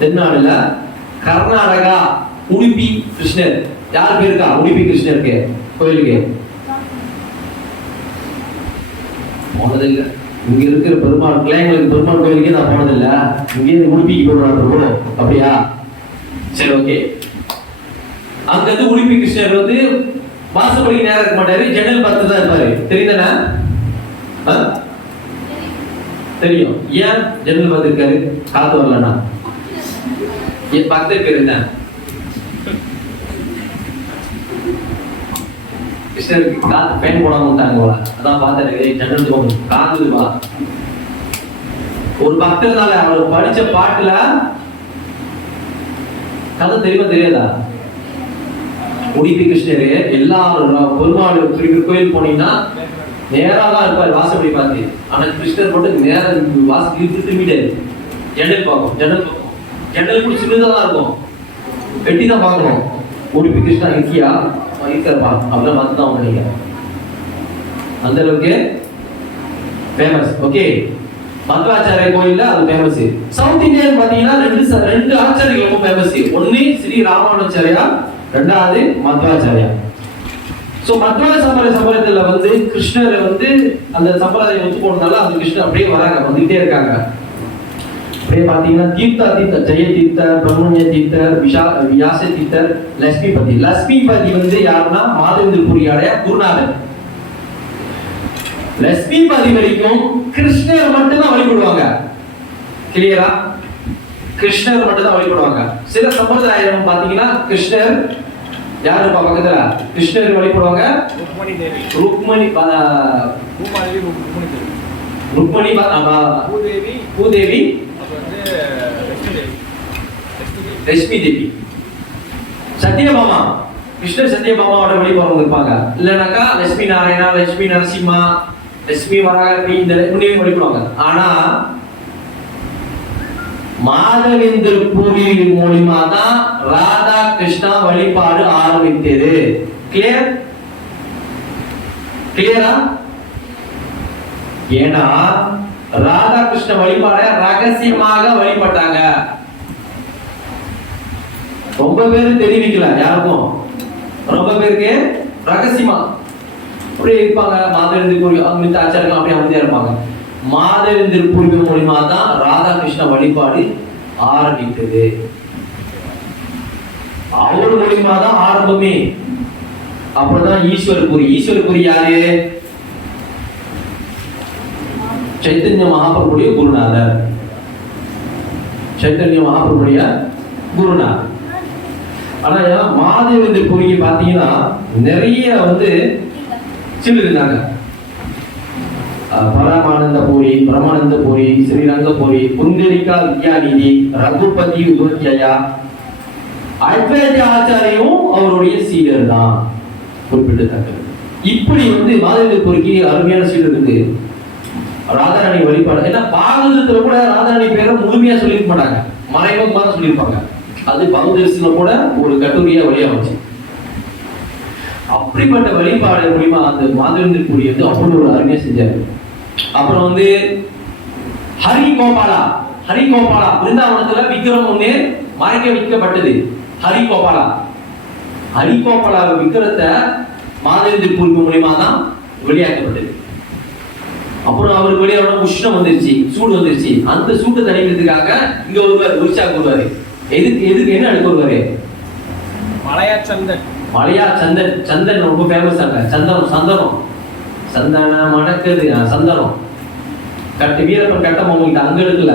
தென்னாடுல கர்நாடகா உடுப்பி கிருஷ்ணர். யாருக்கு இருக்கா உடுப்பி கிருஷ்ணருக்கு கோயிலுக்கு? போனதில்லை. இங்க இருக்கிற பெருமாள் கிளைங்களுக்கு பெருமாள் கோயிலுக்கே நான் போனதில்ல. இங்கே உடுப்பிக்கு போடுறாங்க. அப்படியா? சரி, ஓகே. அங்க வந்து உடுப்பி கிருஷ்ணர் வந்து வாசப்படிக்கு நேரம் இருக்க மாட்டாரு, ஜன்னல் பார்த்து தான் இருப்பாரு. தெரியுதானே? தெரியும். ஏன் ஜன்னல் பார்த்து இருக்காரு? காத்து வரலன்னா. என் பக்கத்து பேர் என்ன? கிருஷ்ணருக்கு காத்து ஃபேன் போடாம விட்டாங்க போல. அதான் பார்த்தேன், ஜன்னல் தோணும் காத்துவா. ஒரு பக்தர்னால அவர் படிச்ச பாட்டுல கதை தெரியுமா தெரியாதா? உடுப்பி கிருஷ்ணரு எல்லா பெருமாள் கோயில் போனீங்கன்னா நேரா தான் இருப்பாரு வாசப்படி பார்த்து. ஆனா கிருஷ்ணர் மட்டும் நேரம் வாசப்படி திரும்பிட்டாரு. ஜன்னல் பார்க்கும், ஜன்னல் கூட சின்னதான் இருக்கும், வெட்டி தான் பார்க்கணும். உடுப்பி கிருஷ்ணா இருக்கியா இருக்காருப்பா அப்படிலாம் பார்த்து தான் அவங்க அந்த அளவுக்கு ஃபேமஸ். ஓகே, மத்வாச்சாரிய கோயில்ல அது ஃபேமஸ். சவுத் இந்தியன் பாத்தீங்கன்னா ரெண்டு ஆச்சாரியர்கள் ரொம்ப ஃபேமஸ். ஒன்னு ஸ்ரீ ராமானுஜாரியா, ரெண்டாவது மத்வாச்சாரியா. சோ மத்வ சம்பிரதாயத்துல வந்து கிருஷ்ணர் வந்து அந்த சம்பிரதாயம் ஒத்து போனதால அந்த கிருஷ்ணர் அப்படியே வராங்க, வந்துட்டே இருக்காங்க. அப்படியே பாத்தீங்கன்னா தீர்த்த ஜெய தீர்த்தர், பிரம்மண்ய தீர்த்தர், வியாச தீர்த்தர், லட்சுமிபதி வந்து யாருன்னா மாதவேந்திரபுரியோட குருநாதர். லட்சுமிபதி வரைக்கும் கிருஷ்ணர் மட்டும் தான் வழிபடுவாங்க. கிளியரா? கிருஷ்ணர் மட்டும் தான் வழிபடுவாங்க. சில சம்பிரதாயம் பாத்தீங்கன்னா கிருஷ்ணர் யாருப்பா பக்கத்துல கிருஷ்ணர் வழிபடுவாங்க? ருக்மணி தேவி, பூதேவி, லட்சுமி தேவி, சத்யபாமா. கிருஷ்ணர் சத்யபாமாவோட வழிபடுறவங்க இருப்பாங்க. இல்லைனாக்கா லட்சுமி நாராயணா, லட்சுமி நரசிம்மா, லட்சுமி வராகி, இந்த முன்னையும் வழிபடுவாங்க. ஆனா மாதவேந்திரபுரி மூலியமா தான் ராதா கிருஷ்ணா வழிபாடு ஆரம்பித்தது. கிளியர்? கிளியரா? ஏன்னா ராதா கிருஷ்ண வழிபாட ரகசியமாக வழிபட்டாங்க. ரொம்ப பேரு தெரிவிக்கல யாருக்கும், ரொம்ப பேருக்கு ரகசியமா அப்படியே இருப்பாங்க. மாதவேந்திரபுரி அவங்க ஆச்சாரங்கள் அப்படியே அமைதியா இருப்பாங்க. மாதவேந்திரபுரி மூலியமா தான் ராதா கிருஷ்ண வழிபாடு ஆரம்பித்தது. அவர் மூலியமா தான் ஆரம்பமே. அப்புறம்தான் ஈஸ்வரபுரி யாரு? சைத்தன்ய மகாபிரபுடைய குருநாதர். சைத்தன்ய மகாபிரபுடைய குருநாதர். ஆனா மாதவேந்திரபுரிக்கு பாத்தீங்கன்னா நிறைய வந்து சில்லு இருந்தாங்க. பரமானந்தபுரி, பிரமானந்தபுரி, ஸ்ரீரங்கபுரி, புண்டரிகா வித்யாநிதி, ரகுபதி உபத்யா, அத்வைத ஆச்சாரியும் அவருடைய சீடர் தான் குறிப்பிடத்தக்கது. இப்படி வந்து மாதவேந்திரபுரிக்கு அருமையான சீடர் இருக்கு. ராதாராணி வழிபாடு, ஏன்னா பாகவதத்துல கூட ராதாராணி பேரை முழுமையா சொல்லிருக்க மாட்டாங்க, மறைமுகமா தான் சொல்லியிருப்பாங்க. அது பகவதர்சில கூட ஒரு கட்டுரையா வழியாச்சு. அப்படிப்பட்ட வழிபாடு மூலியமா அந்த மாதவேந்திரபுரி வந்து அப்படி ஒரு அருமையா செஞ்சாரு. அப்புறம் வந்து ஹரிகோபாலா பிருந்தாவனத்துல விக்கிரம் ஒண்ணு மறைக்க வைக்கப்பட்டது. ஹரிகோபாலா விக்கிரத்தை மாதவேந்திரபுரி மூலியமா தான் வெளியாக்கப்பட்டது. அப்புறம் அவருக்கு வெளியான உஷ்ணம் வந்துருச்சு, சூடு வந்துருச்சு. அந்த சூட்டை தணிக்கிறதுக்காக இங்க வருவார், உற்சாக வருவாரு. எதுக்கு என்ன எடுக்க வருவாரு? மலையா சந்தன் ரொம்ப ஃபேமஸ் ஆங்க. சந்தனம் மணக்குது. சந்தனம் கட்டு வீரப்பன் கட்ட போகிட்ட அங்க எடுக்கல.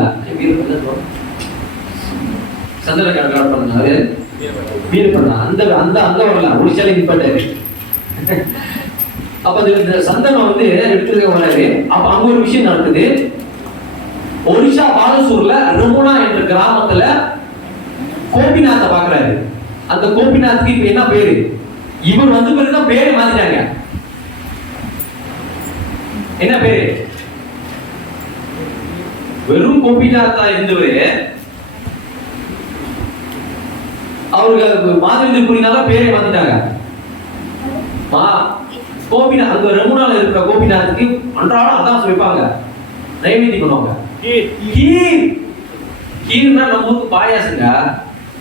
சந்தன கட்ட பண்ணாரு வீரப்பன். அந்த அந்த அங்க வரல, ஒடிசால நிப்பாட்டாரு. அப்ப அந்த சந்தனம் வந்து எடுத்துக்க வராரு. அப்ப அங்க ஒரு விஷயம் நடக்குது. ஒடிசா பாலசூர்ல ரமுனா என்ற கிராமத்துல கோபிநாத்த பாக்குறாரு. அந்த கோபிநாத்துக்கு இப்ப என்ன பேரு? இவர் வந்து பிறகுதான் பேரு மாத்திட்டாங்க. என்ன பேரு? வெறும் கோபிநாத்தா இருந்தவரு அவருக்கு மாதவேந்திரபுரினால பேரை மாத்திட்டாங்க. கோபிநாத் அங்க ரமுனால இருக்கிற கோபிநாத்துக்கு அன்றாடம் அதான் சொல்லிப்பாங்க, நைவேத்தியம் பண்ணுவாங்க. கீர்னா நம்ம ஊருக்கு பாயாசங்க.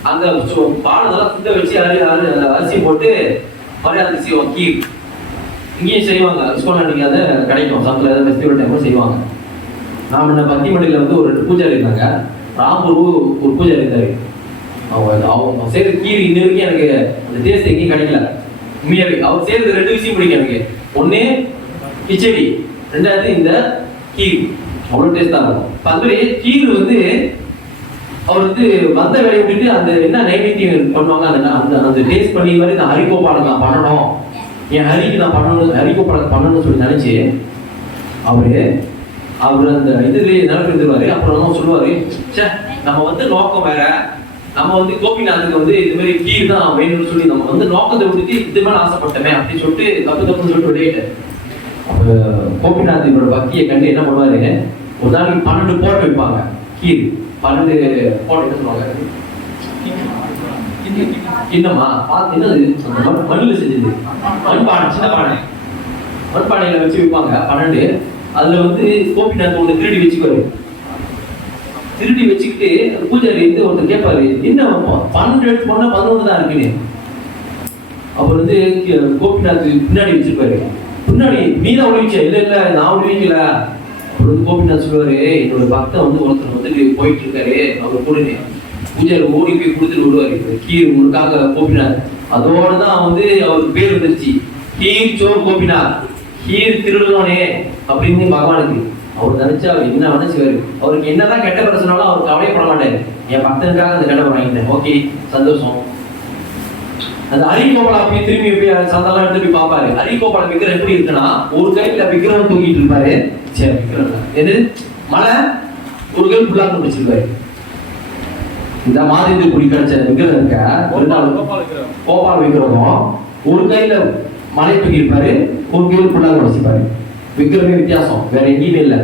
அந்த பாலதெல்லாம் சுத்த வச்சு அரிசி போட்டு மரியாதை செய்வோம். கீர் இங்கேயும் செய்வாங்க. இஸ்கோன் அதை கிடைக்கும், சமத்துல ஏதாவது ஃபெஸ்டிவல் டைமும் செய்வாங்க. நான் முன்ன பத்திமடையில் வந்து ஒரு பூஜாரி இருந்தாங்க, ராம்பூர் ஒரு பூஜாரி இருந்தாரு. அவங்க செய்கிற கீர் இன்ன வரைக்கும் எனக்கு அந்த டேஸ்ட் எங்கேயும் கிடைக்கல. உண்மையாவே அவர் செய்யறது 2 விஷயம் பிடிக்கும் எனக்கு. ஒண்ணு கிச்சடி, ரெண்டாவது இந்த கீர். அவ்வளவு டேஸ்டா இருக்கும். அதுவே கீர் வந்து அவர் வந்து வந்த வேலையை விட்டு அந்த என்ன நைவேத்தியம் பண்ணுவாங்க அந்த டேஸ்ட் பண்ணி மாதிரி இந்த ஹரிகோபாலுக்கு நான் பண்ணணும், என் ஹரிக்கு நான் பண்ணணும், ஹரிகோபாலுக்கு பண்ணணும்னு சொல்லி நினைச்சு அவர் அந்த இதுலேயே நடந்துருவாரு. அப்புறம் சொல்லுவாரு, சே நம்ம வந்து நோக்கம் வேற, நம்ம வந்து கோபிநாத்துக்கு வந்து இது மாதிரி கீர் தான் வேணும்னு சொல்லி நம்ம வந்து நோக்கத்தை விட்டுட்டு இது மேலே ஆசைப்பட்டமே அப்படின்னு சொல்லிட்டு தப்புன்னு சொல்லிட்டு வெளியிட்டார். அப்போ கோபிநாத் இவரோட பக்தியை கண்டு என்ன பண்ணுவாரு, ஒரு நாளைக்கு 12 போட்டு வைப்பாங்க கீர். 12 போட்டு என்ன சொல்லுவாங்க, கிண்ணமா என்னது மண்ணில் செஞ்சது, மண்பானை, சின்ன பானை, மண்பானையில வச்சு வைப்பாங்க 12. அதுல வந்து கோபிநாத் ஒன்று திருடி வச்சுக்குவாரு. திருடி வச்சுக்கிட்டு பூஜாரி வந்து ஒருத்தர் கேட்பாரு, என்ன 12 எடுத்து போனா 11 தான் இருக்குன்னு. அவர் வந்து கோபிநாத் பின்னாடி வச்சிருப்பாரு. பின்னாடி நீ தான் ஒழிச்ச, இல்ல இல்ல நான் ஒழிக்கல. அவர் வந்து கோபிநாத் சொல்லுவாரு, என்னோட பக்தன் வந்து ஒருத்தர் வந்துட்டு போயிட்டு இருக்காரு, அவர் கொடுங்க. பூஜாரி ஓடி போய் கொடுத்துட்டு விடுவாரு கீர் உனக்காக கோபிநாத். அதோட தான் வந்து அவருக்கு பேர் வந்துருச்சு, கீர் சோர் கோபிநாத், கீர் திருடுனோனே அப்படின்னு பகவானுக்கு. அவர் நினைச்சா அவர் என்ன நினைச்சுவாரு, அவருக்கு என்னதான் கெட்ட பிரச்சனாலும் அவர் கவலைப்பட மாட்டாரு. என் பக்தனுக்காக அந்த கெட்ட வாங்கிட்டேன், ஓகே சந்தோஷம். அந்த ஹரிகோபாலா போய் திரும்பி போய் சந்தெல்லாம் எடுத்து போய் பார்ப்பாரு. ஹரிகோபாலா விக்கிரம் எப்படி இருக்குன்னா, ஒரு கையில விக்கிரம் தூக்கிட்டு இருப்பாரு, சரி விக்கிரம் எது மலை, ஒரு கை ஃபுல்லா வச்சிருப்பாரு. இந்த மாதிரி குடி கிடைச்ச விக்கிரம் இருக்க கோபால் விக்கிரமும் ஒரு கையில மலை தூக்கி இருப்பாரு, ஒரு கையில் ஃபுல்லா வச்சிருப்பாரு. விக்கிரமே வித்தியாசம், வேற எங்கேயுமே இல்லை.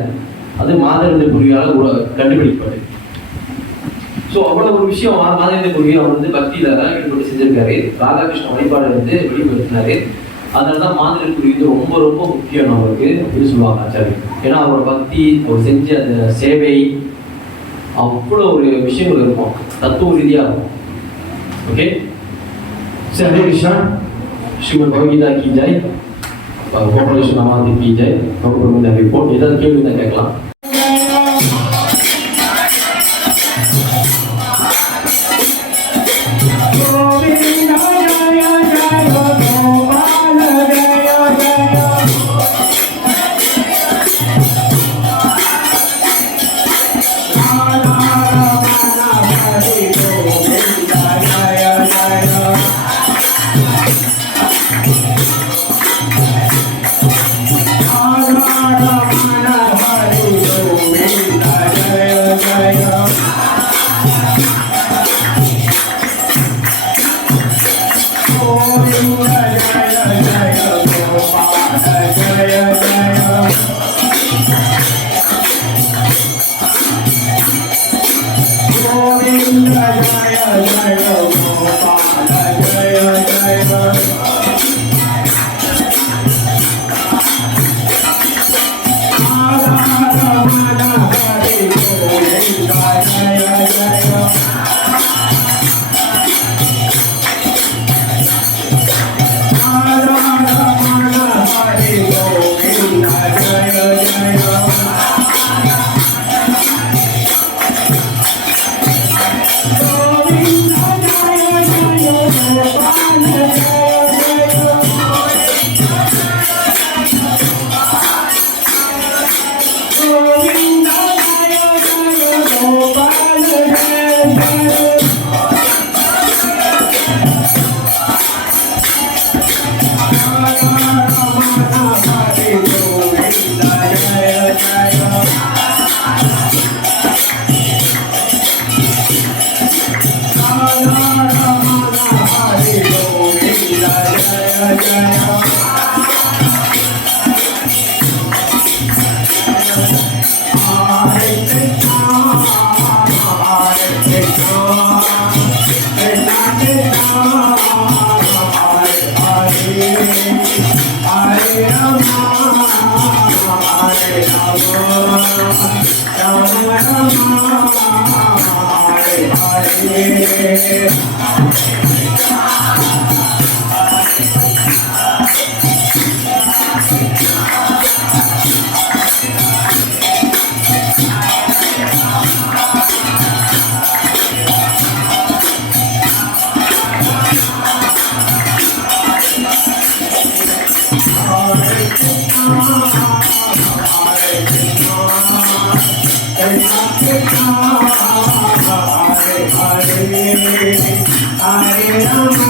அது மாதேந்திர குருவியால் கண்டுபிடிப்பாரு. ஸோ அவ்வளவு ஒரு விஷயம் மாதேந்திர குருவி அவர் வந்து பக்தியில ஈடுபட்டு செஞ்சிருக்காரு. ராதாகிருஷ்ண வழிபாடு வந்து வெளிப்படுத்தினாரு. அதனாலதான் மாதேந்திர குருவி வந்து ரொம்ப ரொம்ப முக்கியம் அவருக்கு அப்படின்னு சொல்லுவாங்க ஆச்சாரியர். ஏன்னா அவரோட பக்தி, அவர் செஞ்ச அந்த சேவை, அவ்வளோ ஒரு விஷயங்கள் இருக்கும், தத்துவ ரீதியா இருக்கும். ஓகே, சரி, ஹரே கிருஷ்ணா. ஸ்ரீமத் பகவத்கீதா கி ஜெய், கோபாலகிருஷ்ண நாமாதி கி ஜெய். இந்த ரிப்போர்ட் ஏதாவது கேள்வி தான் கேட்கலாம். Hare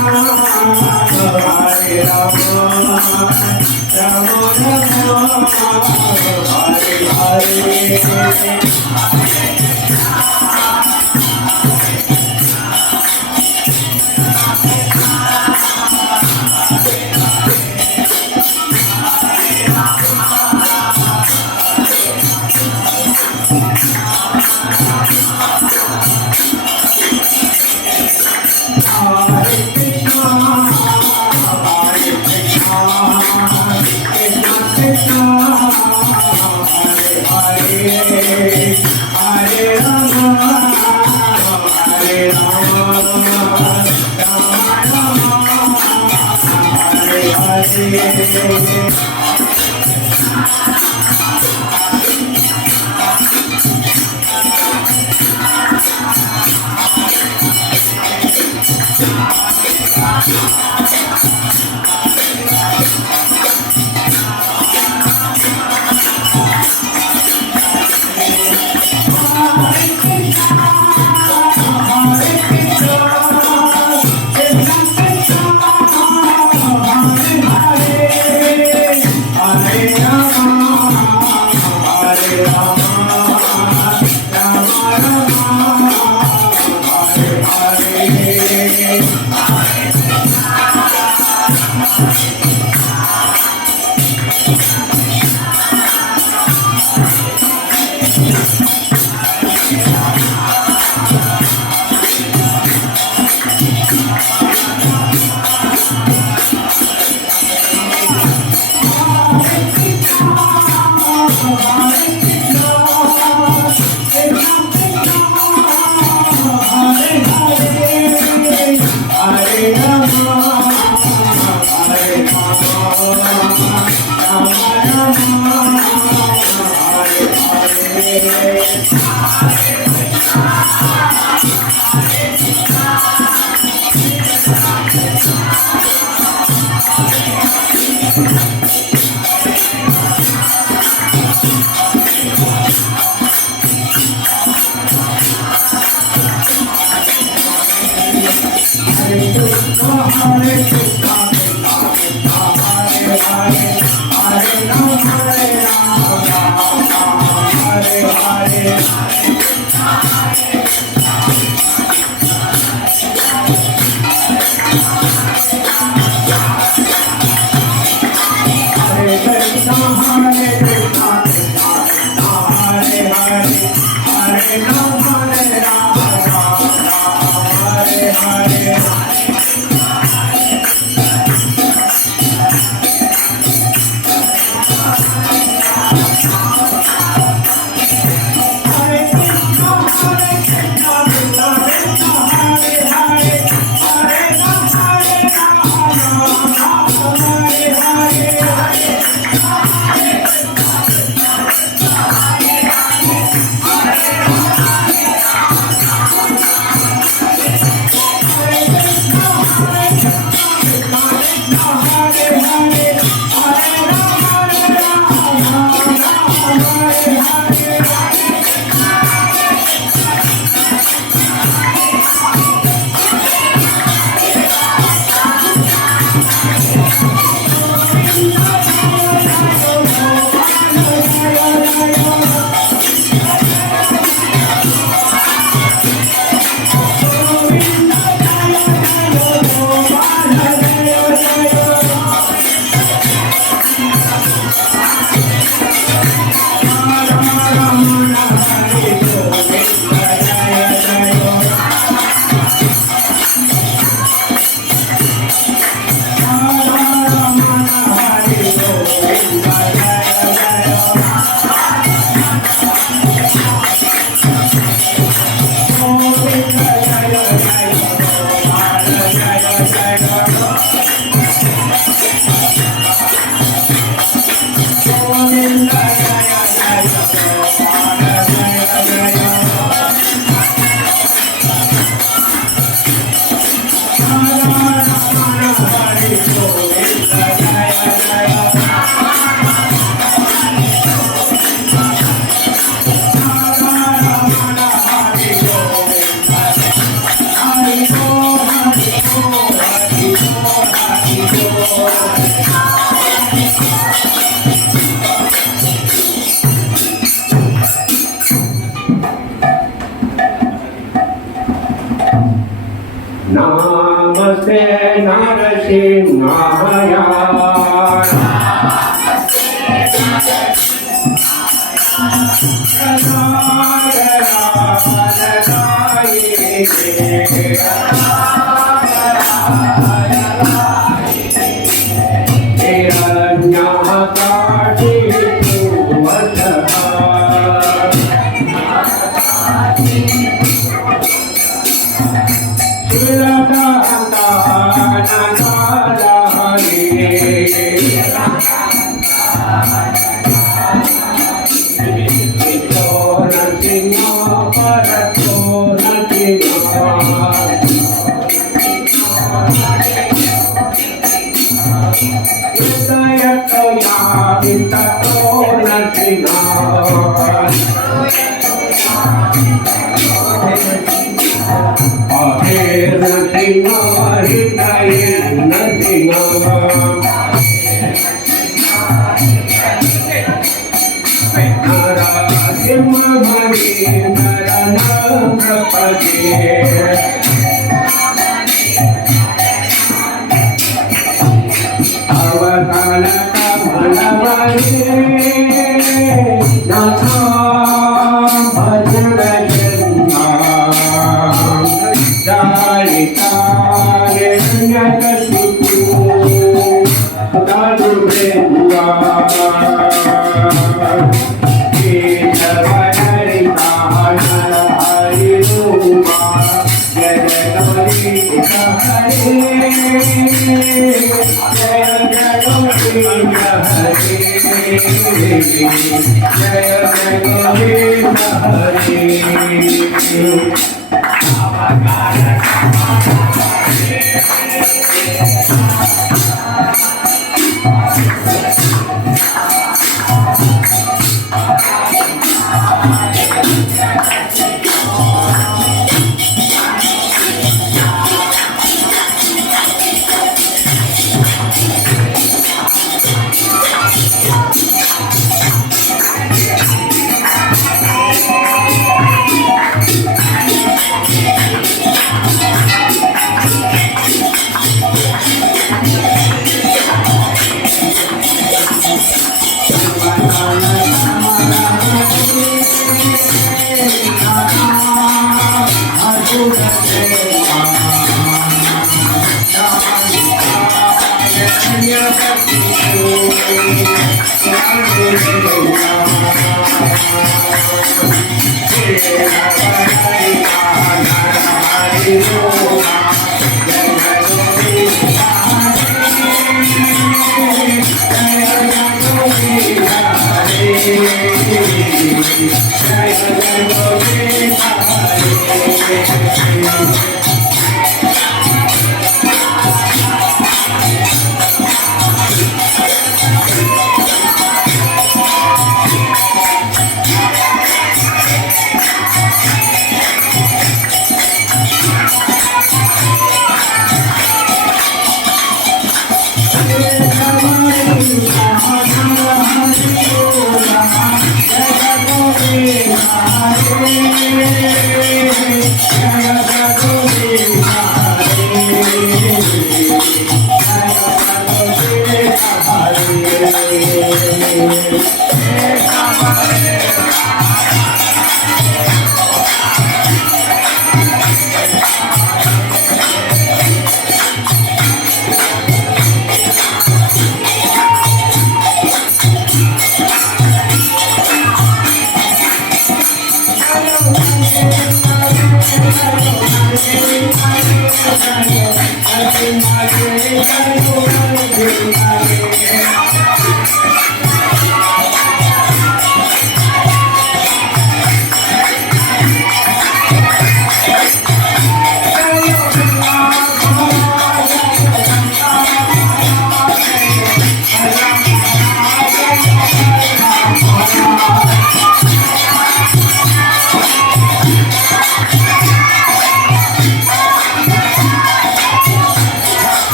Namaste Narasimhaya.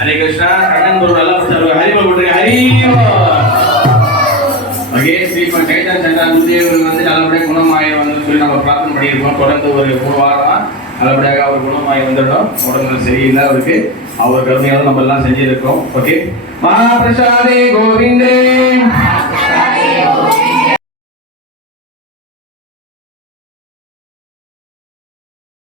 Hare Krishna. Kannan குரு நல்லா படிச்சாரு. ஹரிபல் போட்டுருங்க. ஹரிபல். ஓகே, ஸ்ரீமன் சைதன்ய சந்திரா குருதேவர் வந்து நல்லபடியாக குணமாயி வந்து சொல்லி நம்ம பிரார்த்தனை பண்ணியிருக்கோம். தொடர்ந்து ஒரு 3 வாரமா நல்லபடியாக அவர் குணமாயி வந்துட்டோம். உடம்பு சரியில்லை அவருக்கு. அவர் கருணையால் நம்ம எல்லாம் செஞ்சிருக்கோம். ஓகே, மகாபிரசாதே கோவிந்தே.